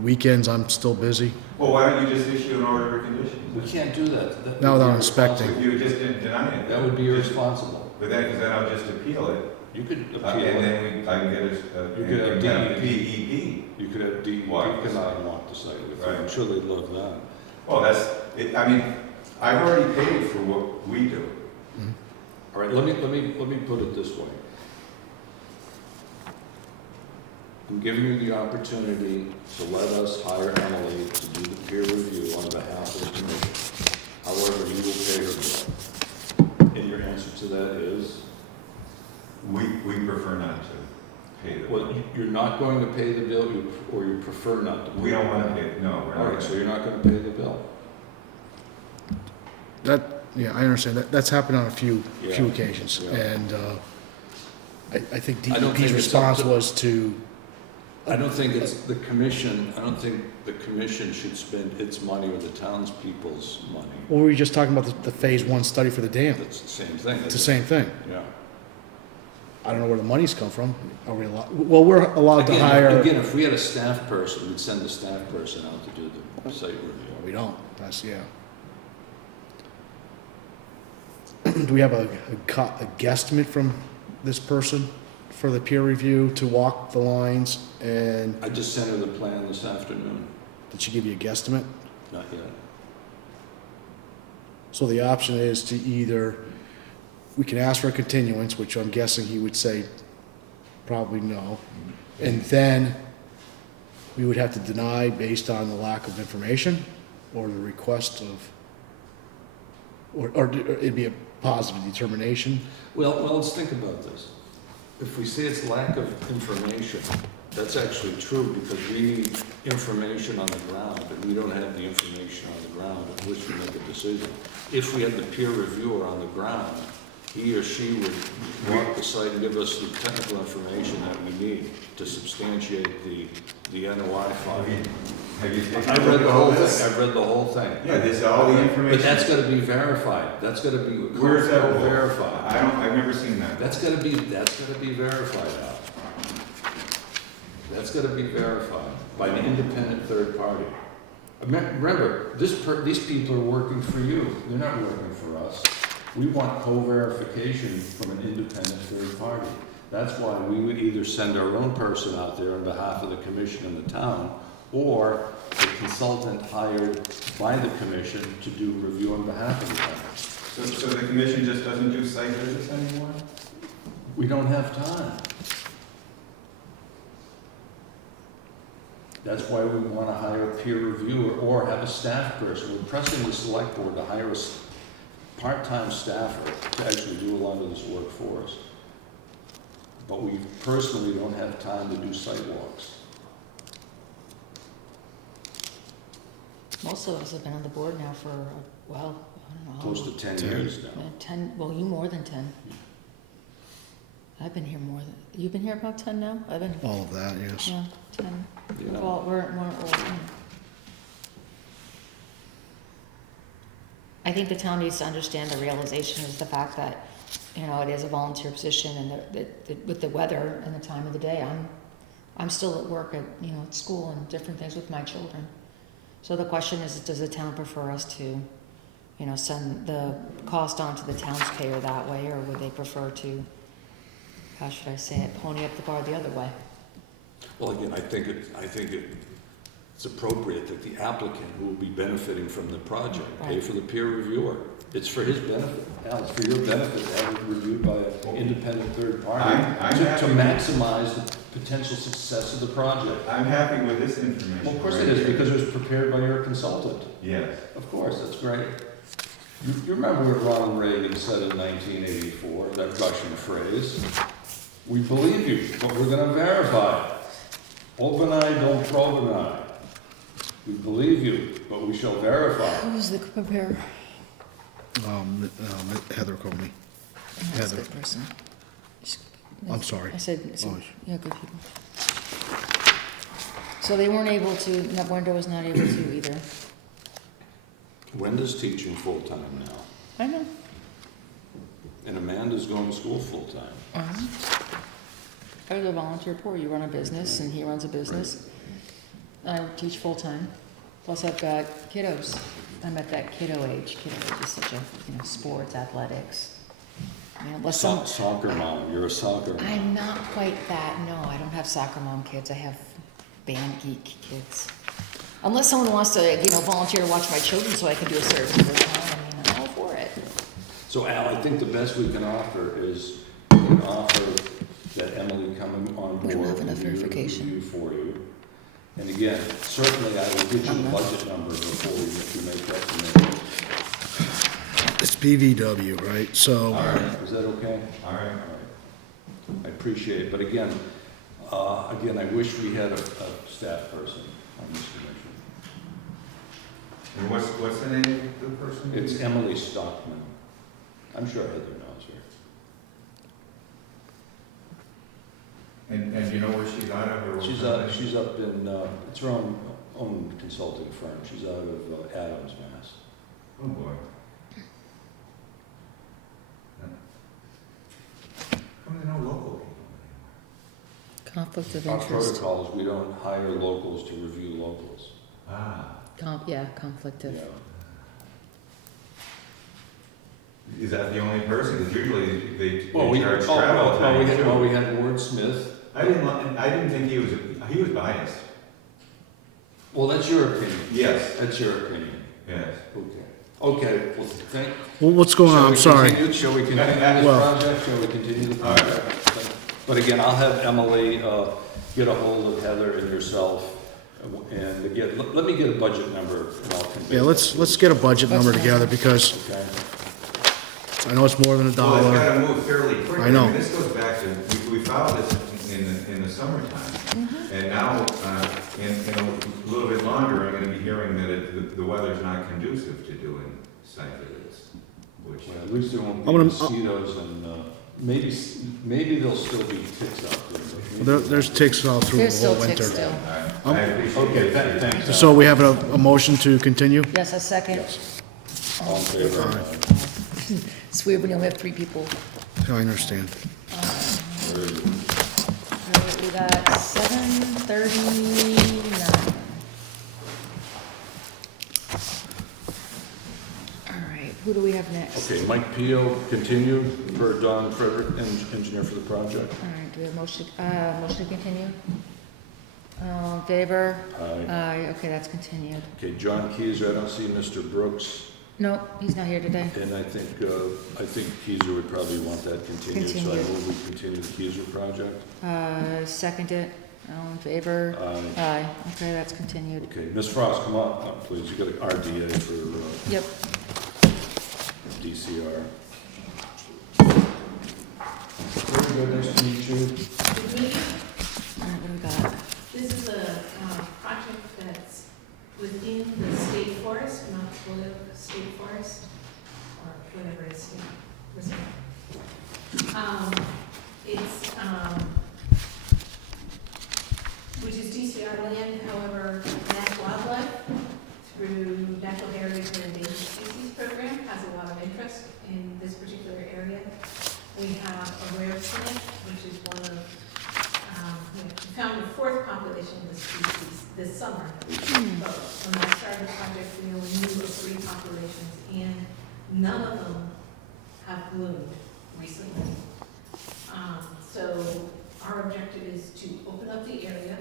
Weekends, I'm still busy. Well, why don't you just issue an order of conditions? We can't do that. That Not would be without inspecting. If you just didn't deny it. That would be irresponsible. But then, because then I'll just appeal it, You could and appeal it. then I can get You could have a DEP. DEP. You could have DEP Walk the come out site. and walk the site with you. Right. I'm sure they'd love that. Well, I mean, I've already paid for what we do. All right, let me put it this way. I'm giving you the opportunity to let us hire Emily to do the peer review on behalf of the commission. However, you will pay her bill. And your answer to that is, We prefer not to pay the well, bill. you're not going to pay the bill, or you prefer not to pay. We don't the want bill. to pay, no, we're All not. right, so you're not going to pay the bill. Yeah, I understand. That's happened on a few Yeah. occasions. Yeah. And I think I don't DEP's think it's up response to- was to, I don't think it's the commission, I don't think the commission should spend its money or the townspeople's money. well, we were just talking about the Phase 1 study for the dam. That's the same thing. It's the same thing. Yeah. I don't know where the money's come from. Are we allowed, well, we're allowed to hire. Again, if we had a staff person, we'd send the staff person out to do the site review. We don't, that's, yeah. Do we have a guesstimate from this person for the peer review to walk the lines? And I just sent her the plan this afternoon, did she give you a guesstimate? not yet. So the option is to either, we can ask for a continuance, which I'm guessing he would say probably no. And then we would have to deny based on the lack of information or the request of, or it'd be a positive determination. Well, let's think about this. If we say it's lack of information, that's actually true because we need information on the ground, and we don't have the information on the ground on which to make a decision. If we had the peer reviewer on the ground, he or she would walk the site and give us the technical information that we need to substantiate the NOI finding. Have you taken I a read look the at whole all thing, this? I've read the whole thing. Yeah, this is all the information. But that's gotta be verified, that's gotta be Where's that? verified. I've never seen that. That's gotta be verified, Al. That's gotta be verified by an independent third party. Remember, these people are working for you, they're not working for us. We want co-verification from an independent third party. That's why we would either send our own person out there on behalf of the commission and the town, or a consultant hired by the commission to do review on behalf of the town. So the commission just doesn't do site visits anymore? We don't have time. That's why we want to hire a peer reviewer or have a staff person. We're pressing the select board to hire a part-time staffer to actually do a lot of this work for us. But we personally don't have time to do site walks. Most of us have been on the board now for, well, I don't know. Close to 10 years now. 10, well, you more than 10. I've been here more than, you've been here about 10 now? I've been, All of that, yes. yeah, 10. You We're know. all, we're old. I think the town needs to understand the realization is the fact that, you know, it is a volunteer position and with the weather and the time of the day, I'm still at work at, you know, at school and different things with my children. So the question is, does the town prefer us to, you know, send the cost on to the taxpayer that way, or would they prefer to, how should I say it, pony up the bar the other way? Well, again, I think it's appropriate that the applicant who will be benefiting from the project pay Right. for the peer reviewer. It's for his benefit. Al, it's for your benefit to have it reviewed by an independent third party I'm to happy. maximize the potential success of the project. I'm happy with this information. Well, of course right it is, here. because it was prepared by your consultant. Yes. Of course, that's great. You remember what Ronald Reagan said in 1984, that Russian phrase? We believe you, but we're going to verify it. Openai don't provenai. We believe you, but we shall verify. Who's the preparer? Heather called me. That's a Heather. good person. I'm sorry. I said, Oh, yeah, good people. So they weren't able to, Wenda was not able to either. Wenda's teaching full-time now, I know. and Amanda's going to school full-time. I was a volunteer poor. You run a business and he runs a business. I teach full-time. Plus I've got kiddos. I'm at that kiddo age. Kiddo age is such a, you know, sports, athletics. You know, unless some, Soccer mom, you're a soccer mom. I'm not quite that, no, I don't have soccer mom kids. I have band geek kids. Unless someone wants to, you know, volunteer to watch my children so I can do a service for them, I mean, I'm all for it. So Al, I think the best we can offer is, we can offer that Emily come on board. We don't have enough and do the verification. review for you. And again, certainly I will get you the Enough. budget number before we make that commitment. It's BVW, right? So, All right, is that okay? All right. All right. I appreciate it, but again, I wish we had a staff person on this commission. And what's the name of the person? It's Emily Stockman. I'm sure Heather knows her. And do you know where she's out of, or? She's up in, it's her own consulting firm. She's out of Adams, Mass. Oh, boy. How do they know local people? Conflict of Our interest. protocol is we don't hire locals to review locals. Ah. Yeah, conflict of. Yeah. Is that the only person? Because usually they Well, we charge travel time had too. Wordsmith. I didn't think he was biased. Well, that's your opinion. Yes. That's your opinion. Yes. Okay, well, well, what's going on? I'm sorry. Shall we continue this Well- project? Shall we continue the project? But again, I'll have Emily get a hold of Heather and yourself And again, let me get a budget number and I'll convey. Yeah, that. let's get a budget number together, because Okay, I know it's more than Well, it's $1. gotta move fairly quickly. I know. This goes back to, we filed this in the summertime. And now, in a little bit longer, I'm gonna be hearing that the weather's not conducive to doing site visits, which. well, at least there won't be I'm gonna- mosquitoes and, maybe there'll still be ticks out there. but maybe- There's ticks all through the There's whole still winter. ticks still. I appreciate Okay, it. thanks. So we have a motion to continue? Yes, a second. All in favor? It's weird when you only have 3 people. I understand. Very good. All right, we got 7:39. All right, who do we have next? Okay, Mike Pio, continue per Don Frederick, engineer for the project. All right, do we have motion to continue? All in favor? Aye. Aye, okay, that's continued. Okay, John Keyser, I don't see Mr. Brooks, No, he's not here today. and I think Keyser would probably want that continued, so I Continued. move we continue the Keyser project. Second it, all in favor? Aye. Aye, okay, that's continued. Okay, Ms. Frost, come on up, please, you got an RDA for Yep, DCR. Very good, nice to meet you. all right, what do we got? This is a project that's within the state forest, not the state forest, or whatever it is, state reserve. It's, which is DCR land, however, Nat Wildlife, through Natural Heritage and Endangered Species Program, has a lot of interest in this particular area. We have a rare plant, which is one of, we found the 4th population of the species this summer. But when I started the project, we only knew of 3 populations, and none of them have bloomed recently. So our objective is to open up the area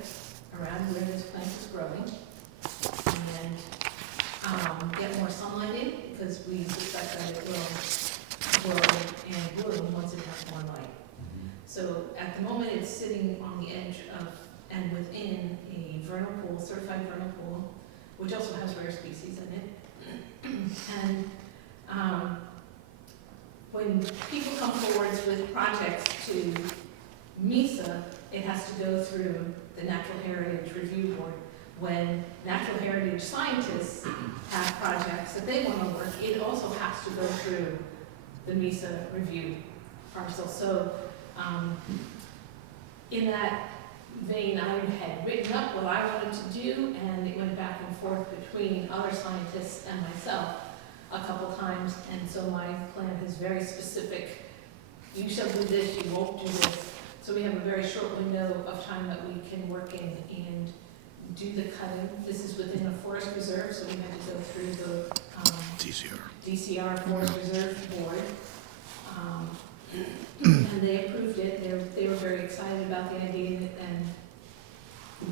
around where this plant is growing, and get more sunlight in, because we suspect that it will grow and bloom once it has more light. So at the moment, it's sitting on the edge of, and within a vernal pool, certified vernal pool, which also has rare species in it. And when people come forward with projects to MISA, it has to go through the Natural Heritage Review Board. When natural heritage scientists have projects that they want to work, it also has to go through the MISA review parcel. So in that vein, I had written up what I wanted to do, and it went back and forth between other scientists and myself a couple times, and so my plan is very specific. You shall do this, you won't do this. So we have a very short window of time that we can work in and do the cutting. This is within a forest reserve, so we had to go through the DCR Forest Reserve Board. And they approved it. They were very excited about the idea and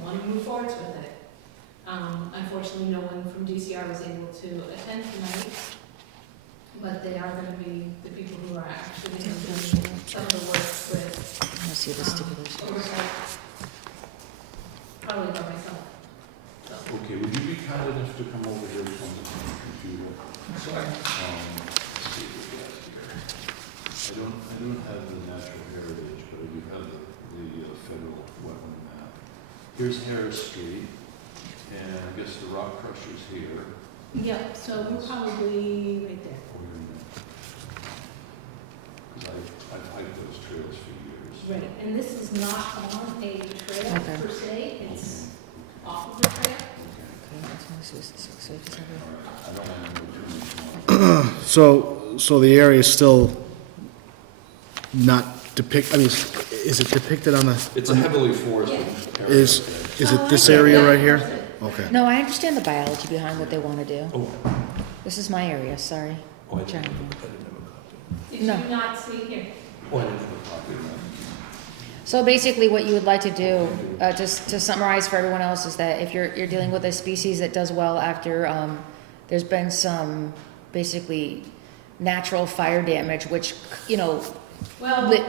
wanted to move forward with it. Unfortunately, no one from DCR was able to attend tonight, but they are going to be the people who are actually going to do some of the work with let's see the stipulations. oversight, probably by myself. So. Okay, would you be kind enough to come over here from the computer? Sorry. Let's see what we got here. I don't have the natural heritage, but I do have the federal wetland map. Here's Harris Street, and I guess the rock crusher's here. Yeah, so we're probably right there. Because I've hiked those trails for years. Right, and this is not on a trail Okay. per se, it's Okay. off of the trail. Okay. Okay, that's one, so it's- so it's over. All right. I don't want to go too much more. So the area is still not I mean, is it depicted on the, It's a heavily forested area. is Oh, it this I get area that. right here? Okay. No, I understand the biology behind what they want to do. Oh, This is my area, sorry. oh, I didn't have General. a copy. Did No. you not see here? Oh, I didn't have a copy of that. So basically, what you would like to do, just to summarize for everyone else, is that if you're dealing with a species that does well after there's been some basically natural fire damage, which, you know, Well, Lit-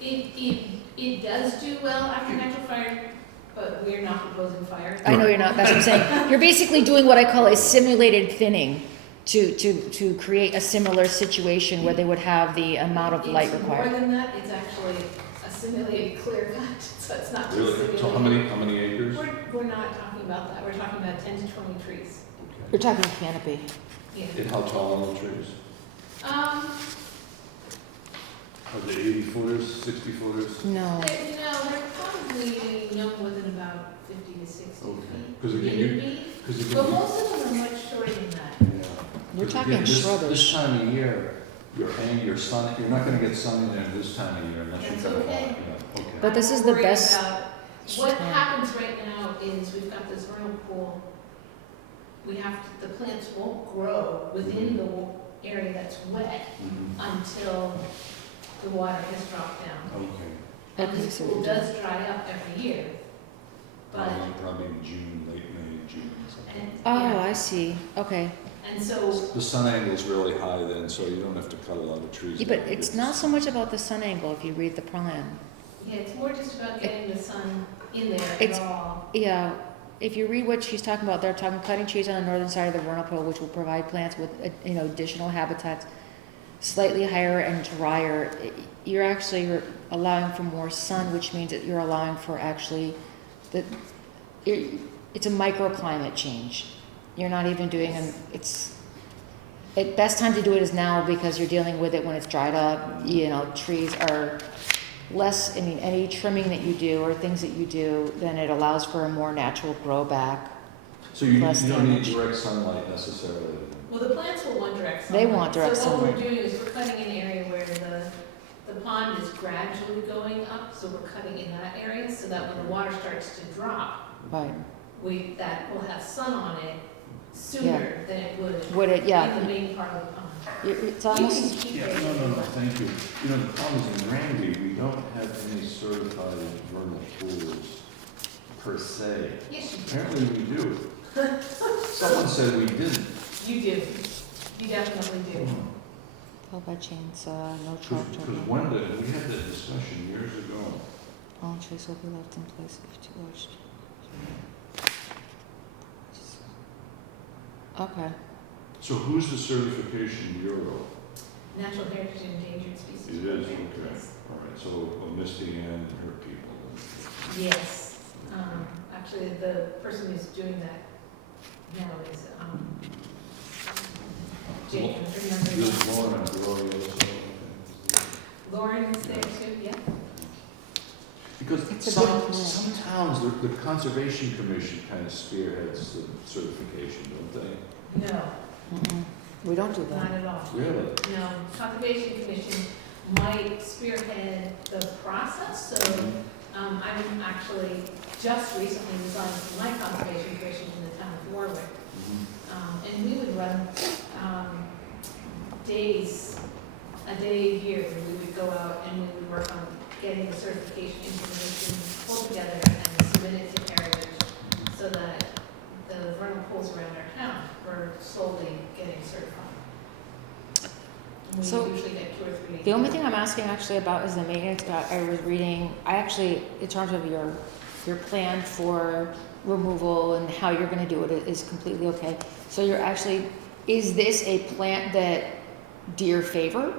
it does do well after natural fire, but we're not proposing fire. I know you're not, that's what I'm saying. You're basically doing what I call a simulated thinning to create a similar situation where they would have the amount of light It's required. more than that, it's actually a simulated clear cut, so it's not just Really? simulated. So how many acres? We're not talking about that, we're talking about 10 to 20 trees. You're talking canopy. Yeah. And how tall are the trees? Um, Are they 80 footers, 60 footers? No. they're probably no more than about 50 to 60 Okay. feet. 'Cause again, Maybe. Because But most of them are much shorter than that. yeah. We're 'Cause talking again, this shrubbish. time of year, your sun, you're not gonna get sun in there this time of year unless you That's cut it off. okay. Yeah, okay. But this is I'm the worried best about- What time. happens right now is we've got this vernal pool. The plants won't grow within the area that's wet Mhm. until the water has dropped down. Okay. And Okay, this so pool we does dry up every year, but, Probably in June, late May, June, something. and, Oh, yeah, I see, okay. and so, The sun angle's really high then, so you don't have to cut a lot of trees. Yeah, but it's not so much about the sun angle if you read the plan. yeah, it's more just about getting the sun in there It's- at all. Yeah, if you read what she's talking about, they're talking cutting trees on the northern side of the vernal pool, which will provide plants with, additional habitats, slightly higher and drier. You're actually allowing for more sun, which means that you're allowing for actually, it's a microclimate change. You're not even doing best time to do it is now because you're dealing with it when it's dried up. Trees are less, any trimming that you do or things that you do, then it allows for a more natural grow back. So you less don't need damage. direct sunlight necessarily. Well, the plants will want direct They sunlight. want direct So what sunlight. we're doing is we're cutting an area where the pond is gradually going up, so we're cutting in that area so that when the water starts to drop, Right. that will have sun on it sooner than it would Would it, in yeah, the main part of the pond. it's You almost, can keep Yeah, it. no, thank you. The problem is in Granby, we don't have any certified vernal pools per se. Yes, Apparently we do. Someone said we didn't. you do. You definitely do. pull by chainsaw, no tractor. Because when we had that discussion years ago. Fallen trees will be left in place if too large. Okay, So who's the certification bureau? Natural Heritage and Endangered Species. It is, Program. okay. All right, so Misty and her people. Yes. Actually, the person who's doing that now is, Jake, I remember. This Lauren and Gloria also. Lauren is there too, yeah. Because It's a some, good plan. some towns, the Conservation Commission kind of spearheads the certification, don't they? No, mm-mm, we don't do not that. at all. Really? No, Conservation Commission might spearhead the process, so, I'm actually just recently resigned from my Conservation Commission in the town of Warwick. And we would run, a day a year, where we would go out and we would work on getting the certification information pulled together and submit it to Heritage, so that the vernal pools around our town were slowly getting certified. And So, we usually get 2 or 3 days. The only thing I'm asking actually about is the maintenance. I was reading, in terms of your plan for removal and how you're gonna do it is completely okay. So is this a plant that deer favor?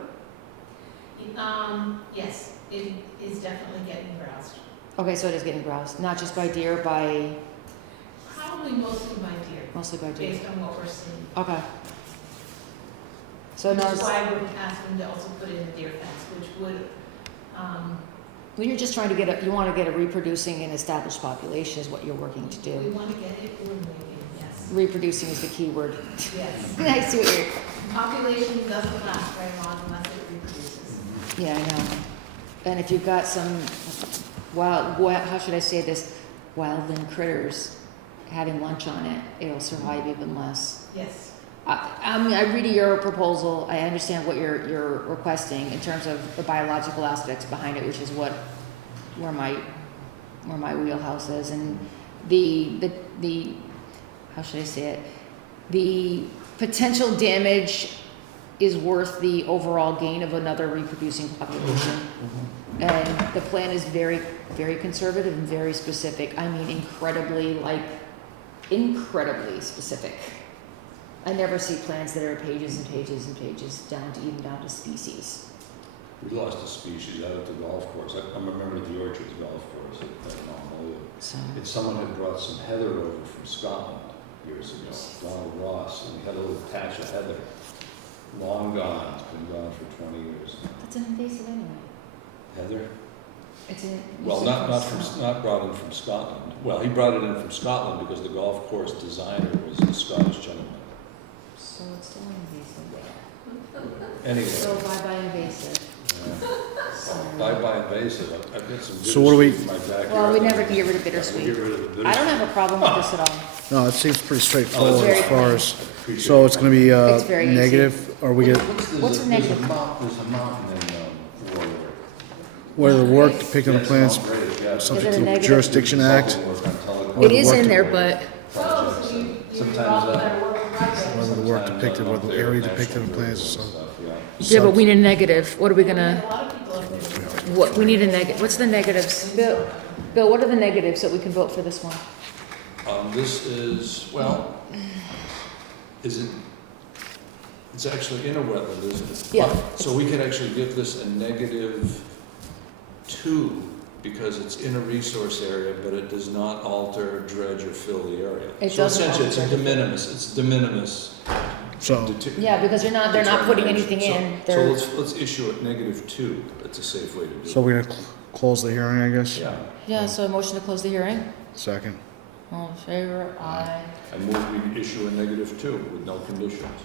Yes, it is definitely getting browsed. Okay, so it is getting browsed, not just by deer, by, Probably mostly by deer, mostly by deer. based on what we're seeing. Okay. So Which now, is why we're asking to also put in a deer fence, which would, well, you're just trying to you wanna get a reproducing and established population is what you're working to we do. want to get it eliminated, yes. Reproducing is the key word. Yes. I see what you're, Population doesn't last very long unless it reproduces. yeah, I know. And if you've got some how should I say this, wildland critters having lunch on it, it'll survive even less. Yes. I read your proposal, I understand what you're requesting in terms of the biological aspects behind it, which is where my wheelhouse is, and the how should I say it, the potential damage is worth the overall gain of another reproducing population. And the plan is very, very conservative and very specific. I mean, incredibly specific. I never see plans that are pages and pages and pages down to species. We lost a species out at the golf course. I'm a member of the Orchards Golf Course at Mount So, And someone had brought some heather over from Scotland years ago, Donald Ross, and we had a little patch of heather. Long gone, it's been gone for 20 years. that's an invasive anyway. Heather? It's an. Well, not brought in from Scotland. Well, he brought it in from Scotland because the golf course designer was a Scottish gentleman. So it's still invasive. Anyway. So bye-bye invasive. Bye-bye invasive. I've got some So what do we- bittersweet in my backyard. Well, we never can get rid of We'll bittersweet. get rid of the bittersweet. I don't have a problem with this at all. No, it seems pretty straightforward very as far plain. as, so it's gonna be, It's very easy. negative, or we get, What's the negative? There's a mountain in Warwick. where the work depicted on the plans, That's great, yeah. subject Is it a to negative? jurisdiction act, It the is work in to- there, but Oh, so you Sometimes, better work with projects. whether the work depicted, whether the area depicted in the plans, so. yeah, but we need a negative. What are we gonna? A lot of people have been. What we need a negative. What's the negatives, Bill? Bill, what are the negatives that we can vote for this one? This is, well, is it, it's actually in a wetland, isn't it? Yeah. So we could actually give this a -2 because it's in a resource area, but it does not alter, dredge, or fill the area. It So doesn't essentially, it's a alter, de minimis, it's de minimis. So, Yeah, because they're not putting anything in. So They're, let's issue it -2. That's a safe way to do it. so we're gonna close the hearing, I guess? Yeah. yeah, so a motion to close the hearing? Second. All in favor? Aye. I move we issue a -2 with no conditions.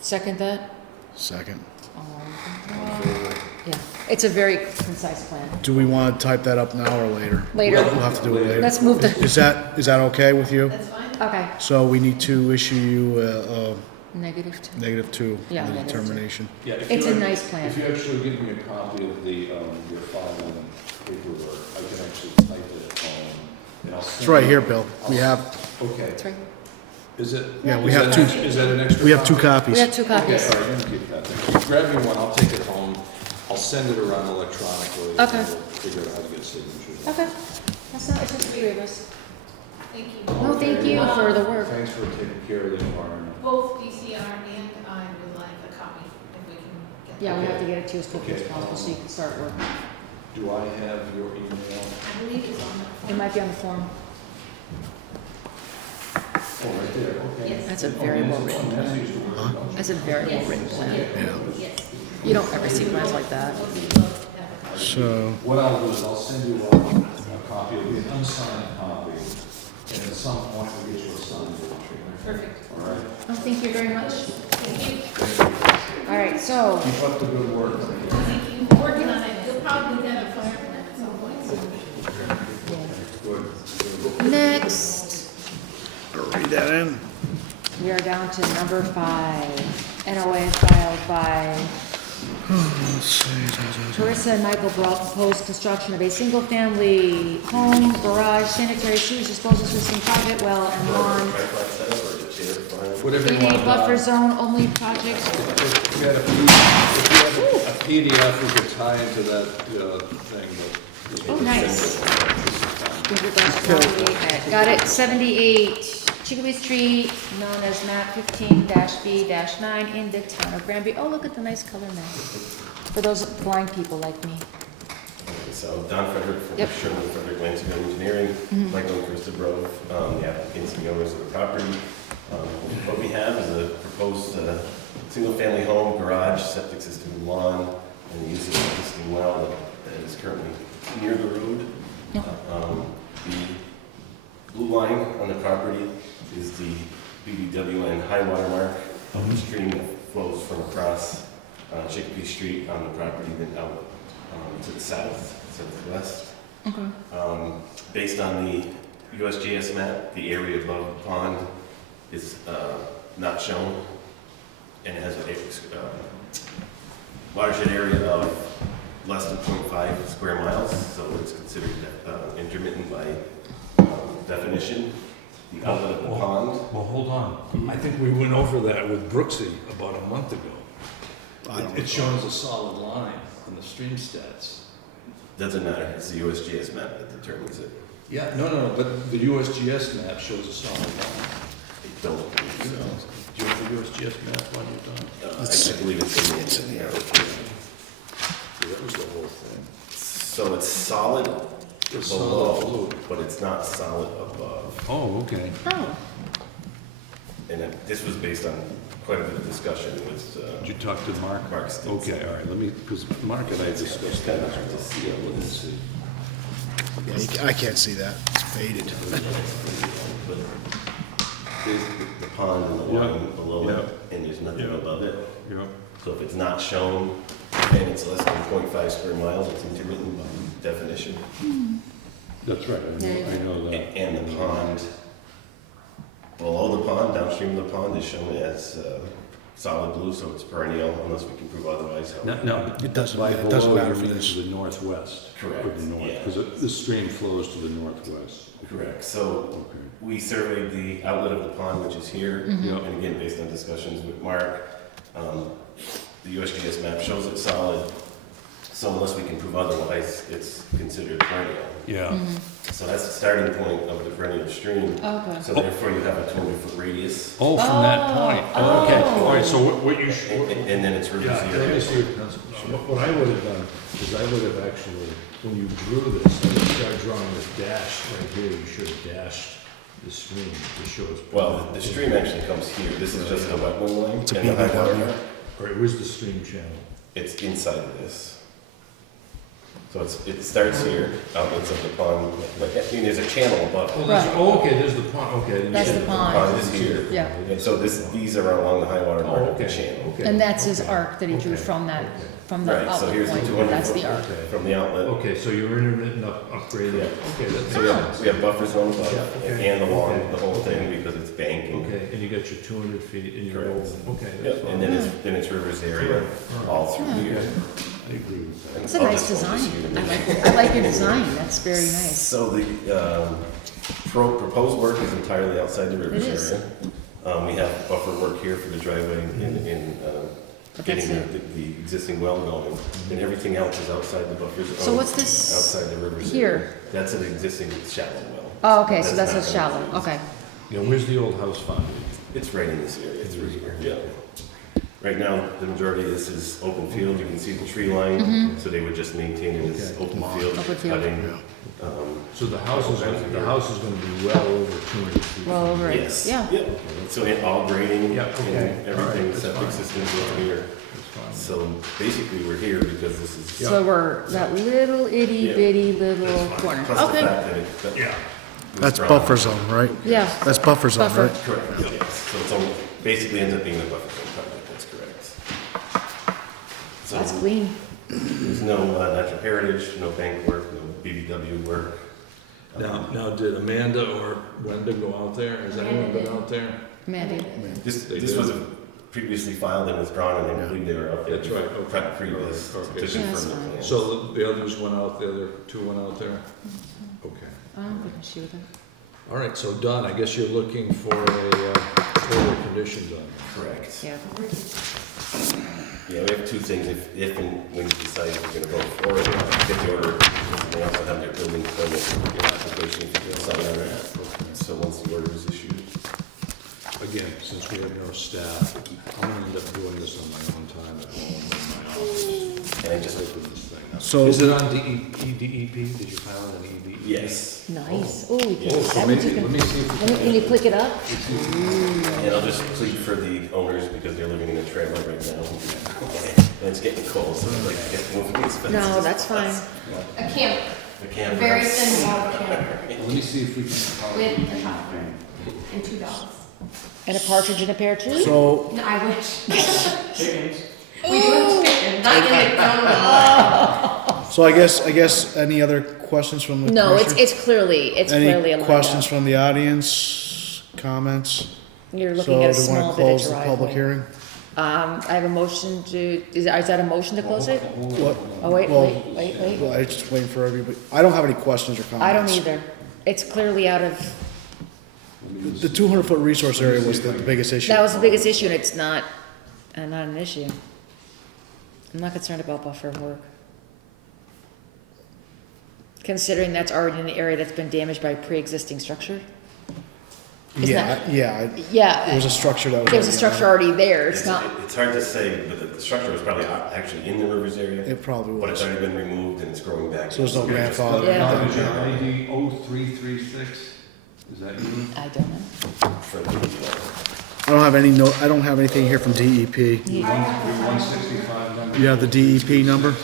Second that? Second. All in favor? Yeah, it's a very concise plan. Do we wanna type that up now or later? Later. We'll have to do it later. Let's move the, Is that okay with you? That's fine. okay, So we need to issue you a -2. -2 Yeah, for the -2. determination. Yeah, if It's you a act- nice plan. If you actually give me a copy of the, your file and paperwork, I can actually type it at home. And I'll It's send right you- here, Bill. We have, Okay, That's right. is it? Yeah, we is have that two. an- Is that an extra? we have 2 copy? copies. We have 2 Okay, copies. all right, you can keep that. Then. Grab me one, I'll take it home, I'll send it around electronically. and Okay. we'll figure out how to get signatures. Okay, that's not, it's just the 3 of us. Thank you. No, thank you for the work. Thanks for taking care of the environment. Both DCR and I would like a copy if we can get. Yeah, we that. have to get it to you as quickly as Okay. possible so you can start work. Do I have your email? I believe it's on the. It might be on the form. Oh, right there, okay. Yes. That's a very well written plan. Nancy used to work on it. That's a very well written plan. Yes. You don't ever see plans like that. So, What I'll do is I'll send you a copy, it'll be an unsigned copy, and at some point we'll get you a signed version. Perfect. All right? Oh, thank you very much. Thank you. All right, so, Keep up the good work. Thank you. Working on it. You'll probably get a fire permit at some point soon. Good. next, read that in. we are down to number 5. NOA filed by Let's see. Carissa and Michael Brawl, proposed construction of a single-family home, garage, sanitary sewage disposal system, private well, and lawn Whatever you in want. a buffer zone only project. If you had a PDF, we could tie into that thing, but. Oh, nice. Got it, 78 Chicopee Street, known as map 15-B-9 in the town of Granby. Oh, look at the nice color map. For those blind people like me. So Don Frederick from Yep. Sherman Frederick Landscape Engineering, Michael and Krista Brove, the applicants and the owners of the property. What we have is a proposed single-family home, garage, septic system, and lawn, and the use of the existing well that is currently near the road. The blue line on the property is the BBWN high water mark of the stream that flows from across Chicopee Street on the property, then out to the southwest. Okay. Based on the USGS map, the area above the pond is not shown and has a large area of less than 0.5 square miles, so it's considered intermittent by definition. The outlet of the pond. Well, hold on. I think we went over that with Brooksy about a month ago. I don't It recall. shows a solid line on the stream stats. Doesn't matter, it's the USGS map that determines it. Yeah, no, but the USGS map shows a solid line. I don't believe so. Do you have the USGS map on your time? I believe it's in the application. Yeah, that was the whole thing. So it's solid It's below, solid below. but it's not solid above. Oh, okay. Oh, And this was based on quite a bit of discussion with, Did you talk to Mark? Mark Stinson. Okay, all right, let me, because Mark and I discussed It's that. kind of hard to see it with this. Yeah, I can't see that. It's faded. But there's the pond and the line below Yeah. it, and there's nothing Yeah. above it. Yeah. So if it's not shown, and it's less than 0.5 square miles, it's intermittent by definition. That's right, I know that. And the pond, below the pond, downstream of the pond, is shown as solid blue, so it's perennial unless we can prove otherwise. No, It doesn't- by it doesn't below, matter you for mean this. to the northwest. Correct, Or the north, yeah. because the stream flows to the northwest. Correct. So Okay. we surveyed the outlet of the pond, which is here. Yeah. And again, based on discussions with Mark, the USGS map shows it solid. So unless we can prove otherwise, it's considered perennial. Yeah, So that's the starting point of the perennial stream. okay. So therefore you have a 200-foot radius. oh, from that point. Oh. Okay, all right, so what you And, should. and then it's rivers Yeah, let me see here. what I would have done is I would have actually, when you drew this, when you start drawing this dash right here, you should have dashed the stream to show us. Well, the stream actually comes here. This is just the wetland line. It's a and the high water BBW. mark. All right, where's the stream channel? It's inside of this. So it starts here, outlets of the pond, like, I mean, there's a channel above it. Okay, there's the pond, okay. That's the The pond. pond is here. Yeah. And so these are along the high water Oh, mark of the okay, channel. okay. And that's his arc that he drew Okay, from that, okay. from the Right, so outlet here's the point. 200 That's foot the arc. Okay. from the outlet. Okay, so you're intermittent upgraded, Yeah. okay, that's. So we have buffer zones above Yeah, okay. and along Okay. the whole thing because it's banking. Okay, and you got your 200 feet and you're Correct. open, okay, that's Yep, fine. and then it's rivers area all through here. Okay, I agree with that. It's a I'll nice just hold this design. here to I make like, I like your design. That's very nice. So the proposed work is entirely outside the rivers It is. area. We have buffer work here for the driveway in But getting that's the existing well going, and everything else is outside the buffer zone. So what's this Outside the rivers here? area. That's an existing shallow well. Oh, okay, so that's not a shallow, gonna- okay. Yeah, where's the old house founded? It's right in this area, through here, yeah. Right now, the majority of this is open field, you can see the tree line, so they would just maintain it as Okay. open field, Open field. cutting. So the house is, gonna be well over 200 feet. Well over it. Yes. Yeah. Yep. So in all grading Yeah, and okay. All everything, right, that's septic fine. systems over here. That's fine. So basically, we're here because this is, Yeah. So we're that little itty Yeah. bitty little corner. plus the Okay. fact that it. that- Yeah. That's From- buffer zone, right? Yeah. That's buffer zone, Buffer. right? Correct, yes. So it's only, basically ends up being a buffer zone project, that's correct. So That's clean. there's no natural heritage, no bank work, no BBW work. Now, did Amanda or Wenda go out there? Has anyone been out there? Mandy. This They this did. was previously filed and withdrawn, and I believe they were out there. That's right, okay. Prep previous Okay. to Yeah, confirm that's the fine. plans. So the others went out, the other two went out there? Okay. Oh, we can shoot it. All right, so Don, I guess you're looking for a order conditions on it. Correct. Yeah. Yeah, we have two things, if and when you decide you're gonna vote for it, get the order, they also have their building permit, application, if you decide on that. So once the order is issued. Again, since we have no staff, I'm gonna end up doing this on my own time at home in my office. And I just, Open this thing up. So- Is it on DEP? Did you file an EDEP? yes, Nice. Oh, we can. Oh, so that maybe, you can- let me see if we Can you click it up? and I'll just plead for the owners because they're living in a trailer right now. And it's getting cold, so I'd like to get moving as fast No, as that's fine. A camp, I can. very thin wall camp Let me see if we can. with a top and 2 dogs. And a partridge in a pear tree? So, No, I wish. Chickens. We do have chickens, not in the so I guess, any other questions from the No, commissioner? it's clearly a Any lineup. questions from the audience, comments? You're looking at a So, do you small want bit to of close the public driveway. hearing? I have a motion to, is that a motion to close it? What? Oh, wait, Well, wait. Well, I just waiting for everybody. I don't have any questions or comments. I don't either. It's clearly out of, The 200-foot resource area was the biggest issue. that was the biggest issue and it's not an issue. I'm not concerned about buffer work. Considering that's already in the area that's been damaged by pre-existing structure? Isn't that- Yeah, Yeah. there was a structure that was. There was a already structure there. already there, it's not, It's hard to say, but the structure was probably actually in the rivers area, It probably but it's was. already been removed and it's growing back. So there's no You're just- grandfather. Yeah. Don, is your ID 0336? Is that you? I don't know. For the, I don't have any I don't have anything here from DEP. Your 165 number? You have the DEP number?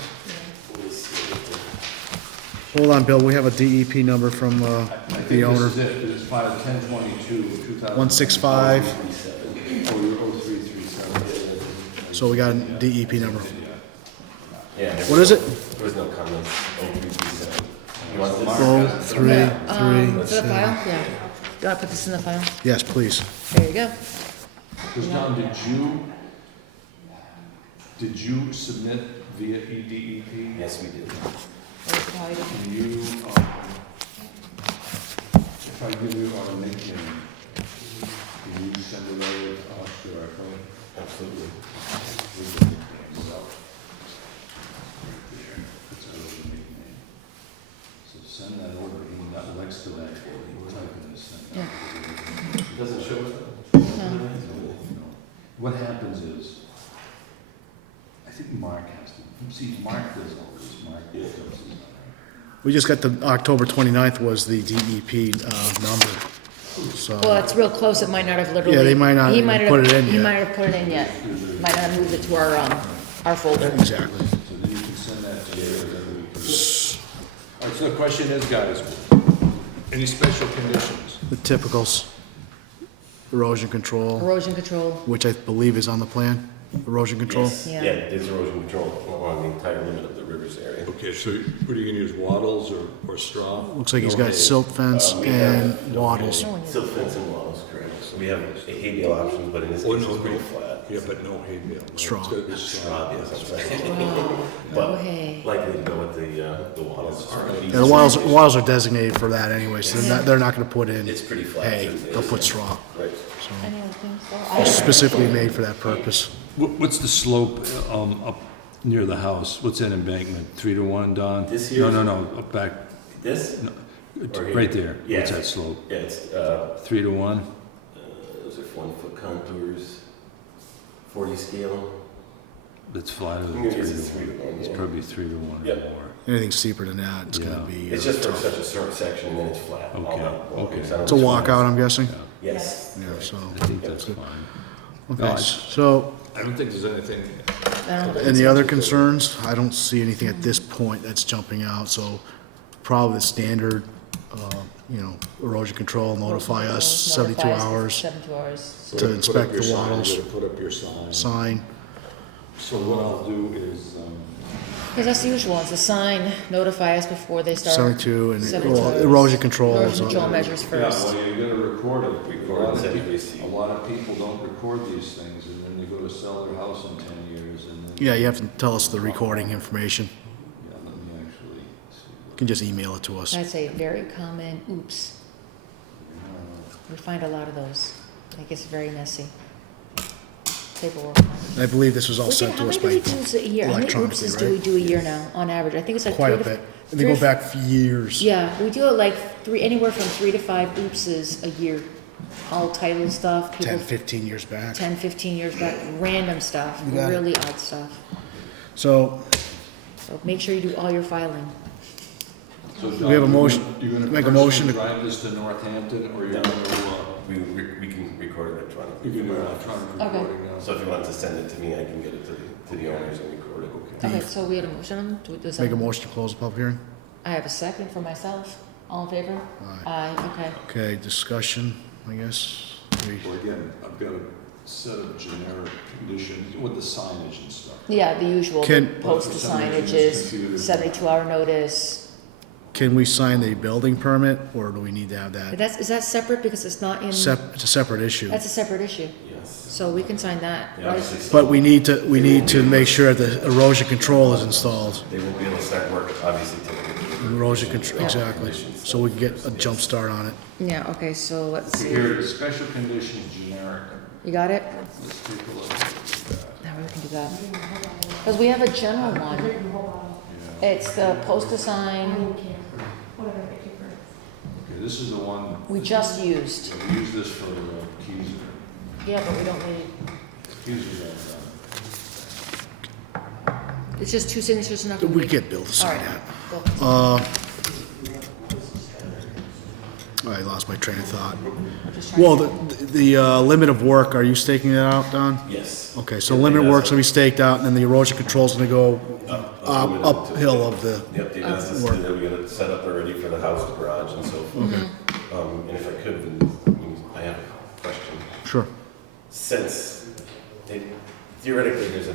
Hold on, Bill, we have a DEP number from, I think the owner. this is it, it's filed 10/22, 2000. 165, Oh, you're 0337. so we got a DEP number. yeah. What is it? There was no comments. You want this? Oh, three, For the three, file, yeah. Do you want to put this in the file? yes, please. There you go. Because Don, did you submit via EDEP? Yes, we did. Can you, if I give you our nickname, can you send it over to us directly? Absolutely. With the nickname, so. Right there, that's our little nickname. So send that over, and that next to that, type in this thing. Yeah. It doesn't show it. No. What happens is, I think Mark has to, see, Mark does all this, Mark does this. We just got the, October 29th was the DEP, number, so. Well, it's real close, it might not have literally. Yeah, they might not he even might have- put it in He yet. might have put it in yet. Might not have moved it to our folder. Exactly. So then you can send that to me, or whatever we can do. All right, so the question is, guys, any special conditions? The typicals, erosion control, Erosion control, which I believe is on the plan, erosion control. Yes. Yeah. Yeah, there's erosion control along the entire limit of the rivers area. Okay, so what are you gonna use, wattles or straw? Looks like he's No got hay. silt fence We and have- wattles. No one is- Silt fence and walls, correct. We have hay bale options, but in this Oh, case, no, it's pretty no. flat. Yeah, but no hay bale. right? Straw. It's gotta be Straw, yes, I'm sorry. no But hay. likely to go with the wattles. Yeah, the wattles are designated for that anyway, so they're not gonna put in It's pretty flat. hay, they'll put straw. Right. Any other things? though? It's specifically made for that purpose. What's the slope, up near the house? What's that embankment? 3-to-1, Don? This No, here? no, no, up back, This? Or here? right there. Yeah. What's that slope? Yeah, it's, 3-to-1? those are 1 foot contours, 40 scale. That's flatter I'm than gonna guess 3 it's to 3 to 1. 1. It's yeah. probably 3-to-1 or Yep. more. Anything steeper than that, it's gonna Yeah. be It's just for tough. such a short section, and then it's flat. all Okay, that wall. okay. So I don't It's a know. walkout, I'm guessing? Yes. Yeah, so, I think that's fine. No, okay, I- so, I don't think there's anything. I don't know. any other concerns? I don't see anything at this point that's jumping out, so probably the standard, erosion control, notify us 72 Notify us hours, 72 hours. To Put up inspect your the sign, wattles. You gotta put up your sign. sign. So what I'll do is, Because that's the usual, it's a sign, notify us before they start. 72 and 72 well, hours. erosion control. Erosion is control on- measures yeah, first. well, you gotta record it. Record and send it to receipt. A lot of people don't record these things, and then they go to sell their house in 10 years, and then. Yeah, you have to tell us the recording information. Yeah, let me actually see. You can just email it to us. That's a very common oops. We find a lot of those. It gets very messy. Paperwork. I believe this was all We do- sent to us How many by do we do a year? How many electronically, oopses do we right? do a year now, on average? I think it's like Quite a 3 to bit. And they go back for years. Yeah, we do it like anywhere from 3 to 5 oopses a year. All title stuff, 10, people, 15 years back. 10, 15 years back, random stuff, You got it. really odd stuff. So, So make sure you do all your filing. So, We have a motion. You're gonna Make a motion personally to- drive this to Northampton, or you're No. gonna, We can record it electronically. you can do electronic Okay. recording now? So if you want to send it to me, I can get it to the owners and record it. Okay, so we had a motion, do we do make a something? motion to close the public hearing. I have a second for myself. All in favor? Aye, okay. Okay, discussion, I guess. Well, again, I've got a set of generic conditions with the signage and stuff. Yeah, the usual, Can- post the For some reason, it's computer. signages, 72-hour notice. Can we sign the building permit, or do we need to have that? Is that separate because it's not in? It's a separate issue. That's a separate issue, Yes. so we can sign that, Yeah, right? obviously, But we need to make sure the erosion control is installed. They won't be able to start work, obviously, till they get the Erosion control, Yeah. exactly. So we can get a jump start on it. Yeah, okay, so let's see. Here, the special conditions generic. You got it? Let's take a look at that. Now we can do that. Because we have a general one. Yeah. It's the post a sign Whatever, paper. Okay, this is the one. we just used. Yeah, we use this for keys. Yeah, but we don't need, Keys are done. it's just 2 signatures enough? We get Bill to All sign right. that. Go. I lost my train of thought. I'm just trying Well, to- the limit of work, are you staking that out, Don? Yes. Okay, so limit of work's gonna be staked out, and then the erosion control's gonna go uphill of the, Yep, they asked us to, that we got it set up already for the house, the garage and so forth. And if I could, I have a question. sure. Since theoretically there's a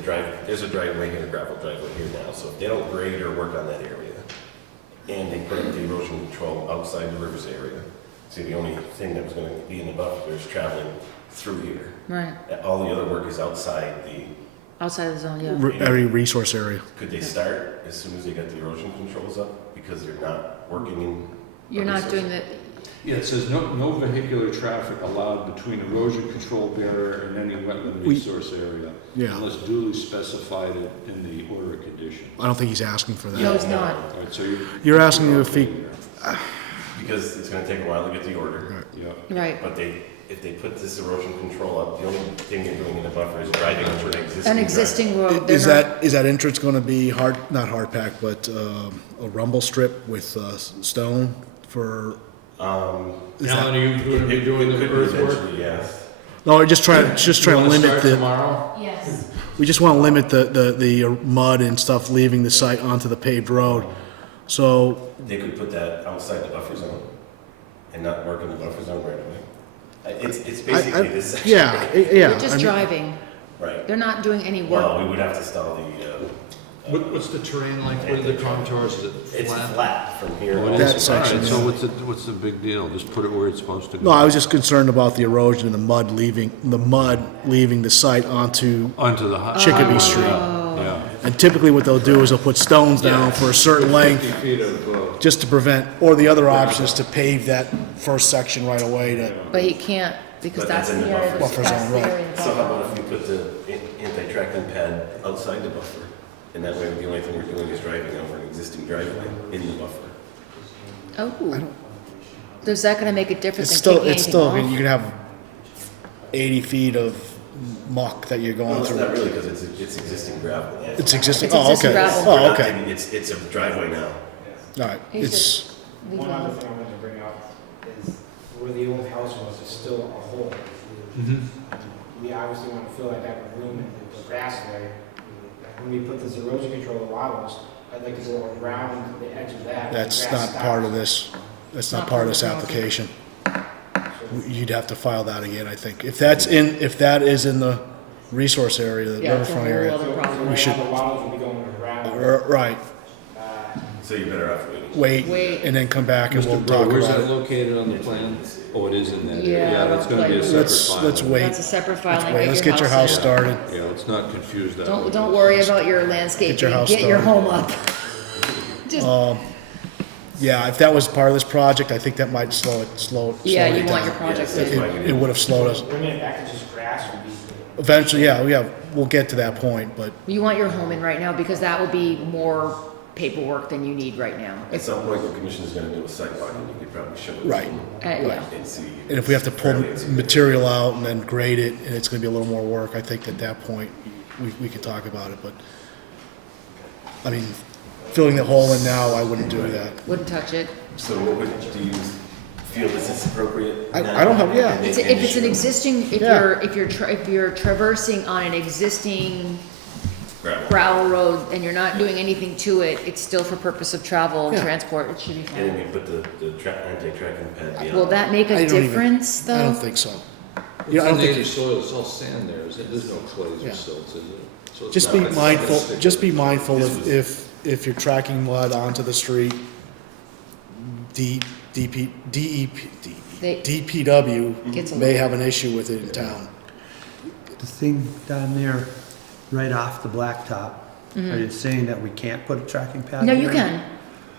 driveway here, a gravel driveway here now, so if they don't grade or work on that area, and they put up the erosion control outside the river's area, see, the only thing that was gonna be in the buffer is traveling through here. Right, All the other work is outside the, outside the zone, yeah. Every resource area. could they start as soon as they got the erosion controls up? Because they're not working in. You're not doing the, Yeah, it says no vehicular traffic allowed between erosion control barrier and any wetland We- resource area. Yeah. Unless duly specified in the order of conditions. I don't think he's asking for no, that. it's not. All right, so You're asking if he, Because it's gonna take a while to get the order. Yeah. Right. But if they put this erosion control up, the only thing they're doing in the buffer is driving over an existing. An existing road. is they're not- that entrance gonna be not hard packed, but a rumble strip with stone for, is that? Alan, are you gonna be doing the Could be earthwork? eventually, yes. No, just trying to You wanna limit start the, tomorrow? Yes. we just wanna limit the mud and stuff leaving the site onto the paved road. So, They could put that outside the buffer zone and not work in the buffer zone right away. It's basically this section. yeah, yeah. They're I just mean, driving. Right. They're not doing any Well, work. we would have to stall What's the terrain like? What are the contours? Is it it's flat from here. Oh, it That is? All right, section, so yeah. what's the big deal? Just put it where it's supposed to go. No, I was just concerned about the erosion and the mud leaving the site onto, Onto the. Chicopee Street. Yeah. and typically what they'll do is they'll put stones down for a certain length 50 feet of, just to prevent, or the other option is to pave that first section right away to, But he can't, because But that's that's the in the area, buffer that's zone, the right. area. So how about if we put the anti-tracking pad outside the buffer? And that way, the only thing we're doing is driving over an existing driveway in the buffer. Oh. Is that gonna make a difference it's in taking still, anything off? you can have 80 feet of muck that you're Well, going it's through. not really, because it's existing gravel. It's existing, It's oh, existing okay. gravel. We're Oh, not okay. digging- It's a driveway now. All right, He's it's, just leave One it other on. thing I wanted to bring up is where the old house was, is still a hole. We obviously want to fill that gap with room and the grass there. When we put this erosion control walls, I'd like to go around the edge of that. that's not part of this, that's not part of this application. You'd have to file that again, I think. If that is in the resource area, the Yeah, it's a riverfront whole area. other problem. We should- The walls will be going around. Right, So you're better off waiting. Wait. and then come back and we'll Mr. talk Bro, where's about that it. located on the plan? Oh, it is in that Yeah, area. Yeah, that's gonna be a separate file. Let's wait, That's a separate let's filing. wait, let's get your house started. Yeah, let's not confuse that. Don't, with don't this. worry about your landscaping, Get your house get your started. home up. Just, Yeah, if that was part of this project, I think that might slow it yeah, it you down. want your project Yes, to, It would have slowed us. Bringing it back to just grass would be. Eventually, yeah, we'll get to that point, but you want your home in right now, because that will be more paperwork than you need right now. At some point, the commission is gonna do a site walk, and you could probably show it. to Right. them Yeah. And see. and if we have to pull Fairly easy. material out and then grade it, and it's gonna be a little more work, I think at that point, we could talk about it, but, I mean, filling the hole in now, I wouldn't do that. Wouldn't touch it. So do you feel this is appropriate? I now? don't have- yeah. And- If and it's an should- existing, Yeah. if you're traversing on an existing Gravel. gravel road and you're not doing anything to it, it's still for purpose of travel and Yeah. transport, it should be And fine. then you put the anti-tracking pad beyond. Will that make I a don't even- difference, I don't though? think so. It's Yeah, I don't native think, soil, it's all sand there, isn't it? There's no clays Yeah. or silts, is it? So it's just not- be it's mindful, stick just be with it. mindful This was- if you're tracking mud onto the street, They- DPW Gets a may little- have an issue with it in town. The thing down there, right off the blacktop, are you saying that we can't put a tracking pad No, in you there? can.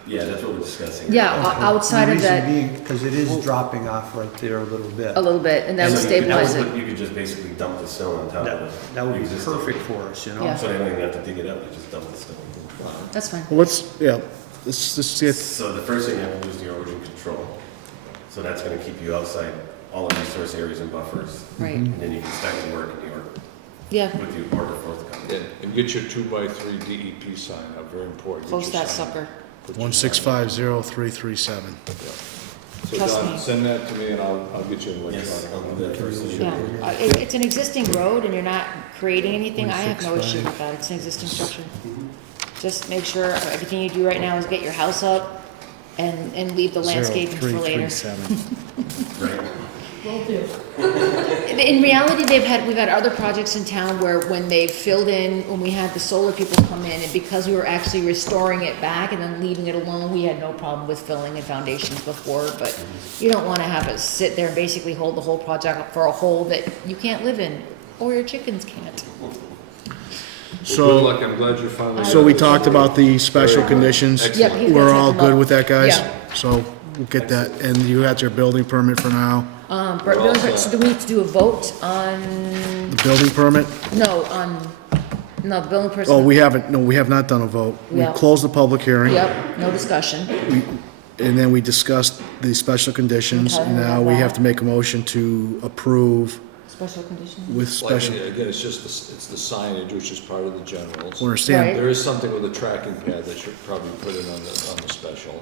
Yeah, that's what we're discussing. Yeah, outside of that, Because it is dropping off right there a little bit. a little bit, and that would So you could- stabilize it. You could just basically dump the stone on top That, of it. that would be Existing. perfect for us, you know? Yeah. So they don't even have to dig it up, you just dump the stone. That's fine. Well, let's get, So the first thing you have to do is the erosion control. So that's gonna keep you outside all the resource areas and buffers. Right, And then you can start to work in your, yeah, with the order forthcoming. And get your 2x3 DEP sign up, very important. Get close your that sign. sucker. Put your sign up. 1650337. So Trust me. Don, send that to me and I'll get you an Yes, I'll electronic. do that first thing. Yeah, it's an existing road and you're not creating anything, I have no issue with that, it's an existing structure. Just make sure everything you do right now is get your house up and leave the landscaping for later. 0337. Right. In reality, we've had other projects in town where when they filled in, when we had the solar people come in, and because we were actually restoring it back and then leaving it alone, we had no problem with filling in foundations before, but you don't wanna have it sit there and basically hold the whole project up for a hole that you can't live in, or your chickens can't. So, good luck, I'm glad you finally. So we talked about the special conditions. Yep, he's We're gonna all type them good up. with that, guys? Yeah. So we'll get that, and you got your building permit for now? So do we need to do a vote on, The building permit? no, the building person? Oh, we have not done a vote. We Yeah. closed the public hearing. Yep, no discussion. And then we discussed the special conditions. Okay, Now we have to make a motion to approve Special condition? with Well, I special, think, again, it's just, it's the signage, which is part of the generals. we understand. Right. There is something with a tracking pad that should probably put it on the special,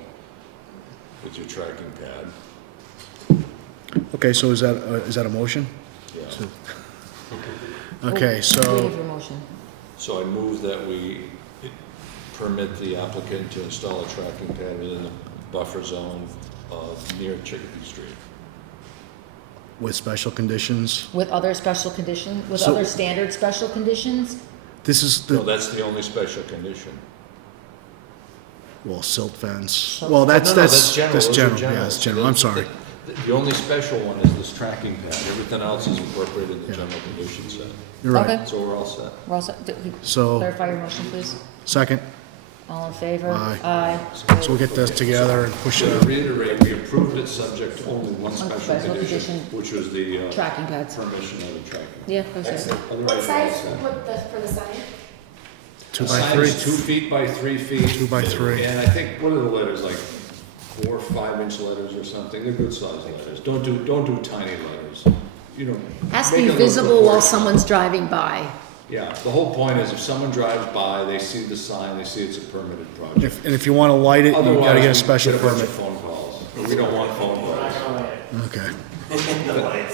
with your tracking pad. Okay, so is that a motion? Yeah. Okay, Wait so, for a motion. So I move that we permit the applicant to install a tracking pad within the buffer zone near Chicopee Street. with special conditions, With other special conditions, with So- other standard special conditions? this is No, the, that's the only special condition. well, silt fence. Silt- Well, that's No, that's general. that's Those are general, yeah, general. that's general, I'm sorry. The only special one is this tracking pad. Everything else is incorporated in the Yeah. general condition set. You're right. Okay. So we're all set. We're all set. So, Clarify your motion, please. second, All in favor? Aye. Aye. so we'll get this together and push So it to out. reiterate, we approved it subject to only one special special condition, condition. which was the Tracking pads. permission of the tracking. Yeah, that's it. Excellent. What Otherwise, size, we're all set. for the sign? 2 The by sign 3? is 2 feet by 3 feet. 2 by 3. And I think, what are the letters, like 4 or 5 inch letters or something? They're good sized letters. Don't do tiny letters. You know. Has to make be it look visible while proportional. someone's driving by. Yeah, the whole point is if someone drives by, they see the sign, they see it's a permitted project. And if you wanna light it, you gotta Otherwise, get a we special get a bunch permit. of phone calls. We don't want phone calls. Okay.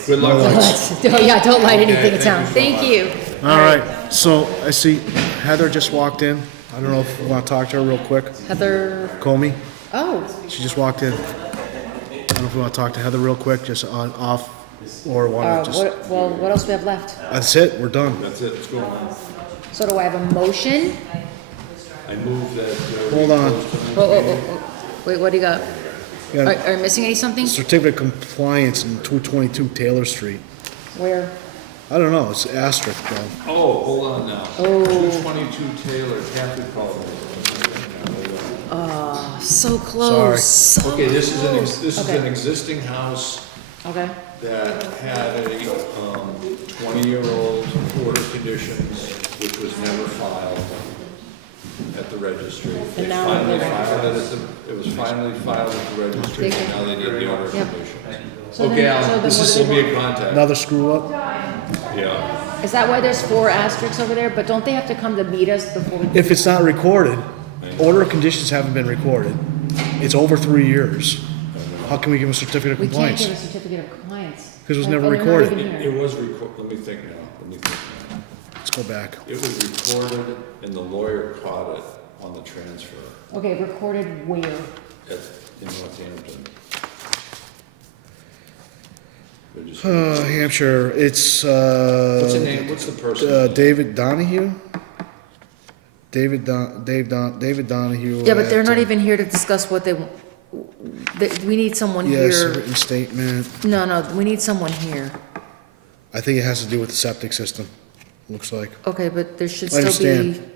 Good luck. Don't light anything in town. Thank you. All right, so I see Heather just walked in. I don't know if you wanna talk to her real quick. Heather, Comey, oh, she just walked in. I don't know if you wanna talk to Heather real quick, just on, off, or wanna just, what else do we have left? that's it, we're done. That's it, let's go on. So do I have a motion? I move that. Hold on. Whoa. Wait, what do you got? You got Are you missing any something? certificate of compliance in 222 Taylor Street. Where? I don't know, it's asterisk though. Oh, hold on now. Oh. 222 Taylor, Kathy called me. So close. So Okay, this is Okay. an existing house Okay. that had a 20-year-old order conditions, which was never filed at the registry. They now finally they're- filed it it was finally filed at the registry, Okay. and now they need the order Yep. conditions. So Okay, then- so Alan, then this what is do they will be want? a contact. Another screw up? Yeah. Is that why there's 4 asterisks over there? But don't they have to come to meet us before we? If it's not recorded, order of conditions haven't been recorded. It's over 3 years. How can we give them a certificate of We can't compliance? give a certificate of compliance. 'Cause it was Oh, never they're not recorded. even It here. was let me think now. Let's go back. It was recorded and the lawyer caught it on the transfer Okay, recorded where? in Northampton. Hampshire, it's, What's the name, what's the person? David Donahue? David Donahue. Yeah, but they're not at, even here to discuss what we need someone Yes, here. written statement. No, we need someone here. I think it has to do with the septic system, looks like. Okay, but there should I still be understand.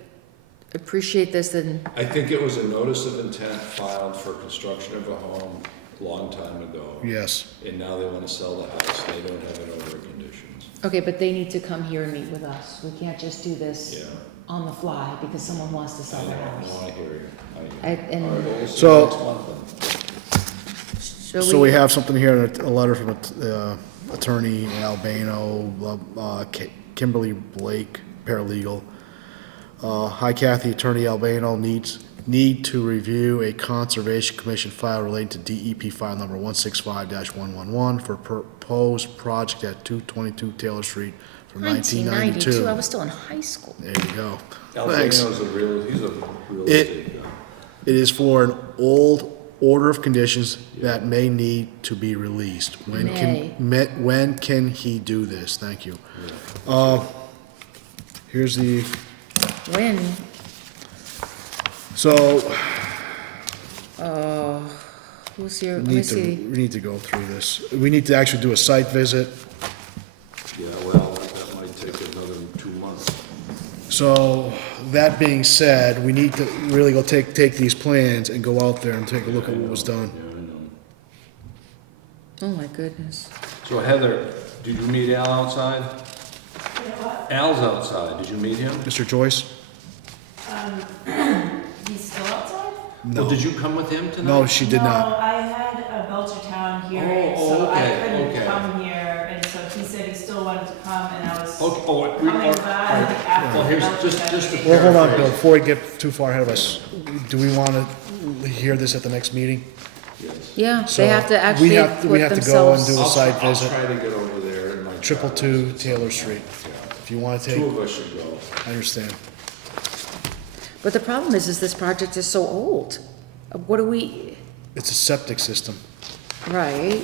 appreciate this, then, I think it was a notice of intent filed for construction of a home a long time ago. Yes. And now they want to sell the house, they don't have an order of conditions. okay, but they need to come here and meet with us. We can't just do this Yeah. on the fly because someone wants to I sell know, their no, house. I hear you, I hear you. And- All right, well, we'll see So- next month then. So we have something here, a letter from Attorney Albano, Kimberly Blake, paralegal. Hi Kathy, Attorney Albano need to review a Conservation Commission file relating to DEP file number 165-111 for proposed project at 222 Taylor Street from 1992. I was still in high school. There you go. Thanks. Albano's he's a real It- estate guy. It is for an old order of conditions that may need to be released. When can he do this? Thank you. Here's the, When? so, Who's here? we Let me need to, see. we need to go through this. We need to actually do a site visit. Yeah, well, that might take another 2 months. So, that being said, we need to really go take these plans and go out there and take a look at what was done. Yeah, I know. Oh, my goodness. So Heather, did you meet Al outside? Al's outside, did you meet him? Mr. Joyce? He's still outside? No. Well, did you come with him tonight? No, she did No, not. I had a Belchertown hearing, Oh, so I okay, couldn't okay. come here, and so he said he still wanted to come, and I was Oh, coming by like after. Well, here's the just Belchertown to meeting. Well, hold on, paraphrase. Bill, before we get too far ahead of us, do we want to hear this at the next meeting? Yes. Yeah, So they have to actually we put have to go and themselves. do a site I'll visit. try to get over there in my. 222 Taylor Street. Yeah. If you want to Two take, of us should go. I understand. But the problem is this project is so old. What do we, It's a septic system. right?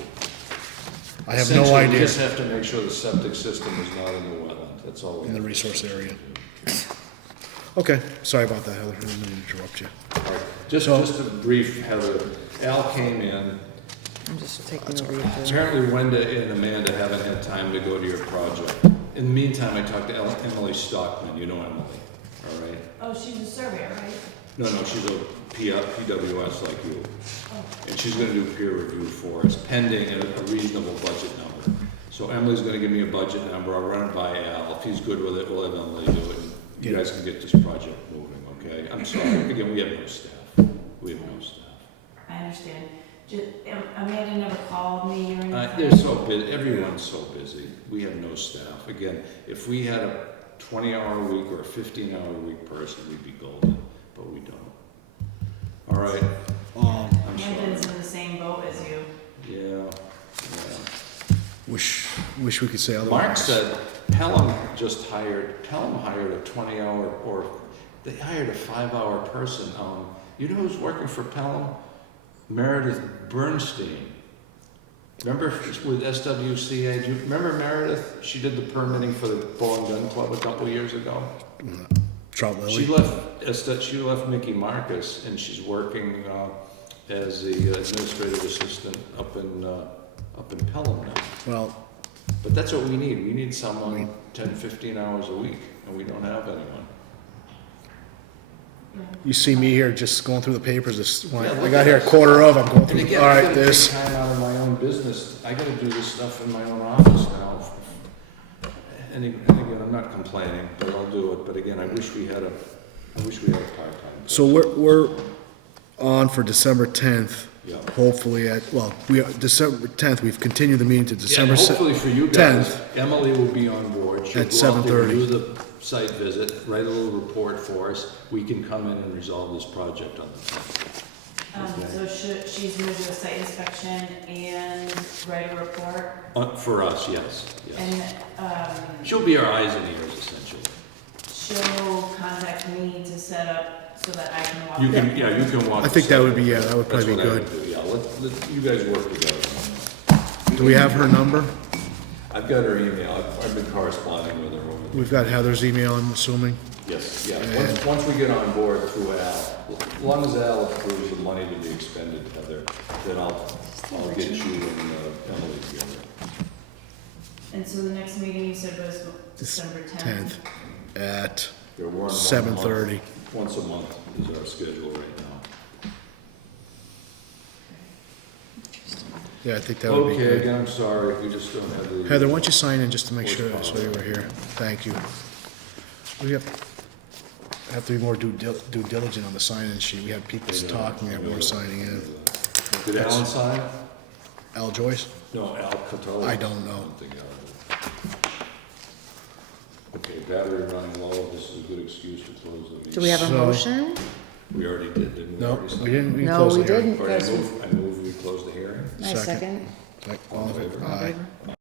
I have Essentially, no we idea just have to make sure the septic system is not in the wetland, that's all we in the have to resource do. area. Okay, sorry about that, Heather, I didn't mean to interrupt you. All right. Just a brief, Heather, Al came in, I'm just taking over your. apparently Wenda and Amanda haven't had time to go to your project. In the meantime, I talked to Emily Stockman, you know Emily, all right? Oh, she's a surveyor, right? No, she's a PWS like you. Oh. And she's gonna do peer review for us, pending a reasonable budget number. So Emily's gonna give me a budget number, I'll run it by Al, if he's good with it, we'll let Emily do it. And you guys can get this project moving, okay? I'm sorry, again, we have no staff, we have no staff. I understand. Amanda never called me or anything? They're so busy, everyone's so busy, we have no staff. Again, if we had a 20-hour-a-week or a 15-hour-a-week person, we'd be golden, but we don't. All right, I'm Amanda's sorry. in the same boat as you. Yeah. Wish we could say otherwise. Mark said Pelham hired a 20-hour, or they hired a 5-hour person. You know who's working for Pelham? Meredith Bernstein. Remember with SWCA? Do you remember Meredith? She did the permitting for the Bow and Gun Club a couple of years ago. Trout She Lily. left Mickey Marcus, and she's working as the administrative assistant up in Pelham now. Well, But that's what we need. We need someone 10, 15 hours a week, and we don't have anyone. you see me here just going through the papers. When Yeah, I look got at here a that. quarter of, I'm going And through, again, all I right, gotta take this. time out of my own business. I gotta do this stuff in my own office now. And again, I'm not complaining, but I'll do it. But again, I wish we had a part-time. So we're on for December 10th. Yeah. Hopefully December 10th, we've continued the meeting to Yeah, December and hopefully for you guys, 10th. Emily will be on board. She'll At go out there, 7:30. do the site visit, write a little report for us. We can come in and resolve this project on the 10th. Okay. So she's gonna do a site inspection and write a report, For us, yes. and, She'll be our eyes and ears, essentially. she'll contact me to set up so that I can walk. You can walk. I think that would be, that would That's probably be what I good. would do, yeah. Let you guys work together. Do we have her number? I've got her email. I've been corresponding with her over the. We've got Heather's email, I'm assuming. Yes, yeah. And- Once we get on board through Al, as long as Al approves the money to be expended, Heather, then I'll get you and Emily together. And so the next meeting you said was December 10th? 10th at They're warned 7:30. Once a month is our schedule right now. Yeah, I think that would be Okay, good. again, I'm sorry, we just don't have the. Heather, why don't you sign in just to make sure, so you were here? Thank you. We have to be more due diligent on the sign-in sheet. We have people talking that weren't signing in. Did Alan sign? Al Joyce? No, Al Cataldo. I don't know. Something else. Okay, battery running low, this is a good excuse to close the meeting. Do we have a So- motion? We already did, didn't we? No, already we didn't, we No, closed we the hearing. didn't. All right, I move we close the hearing. I second. All in favor? All in favor? All in Aye. favor?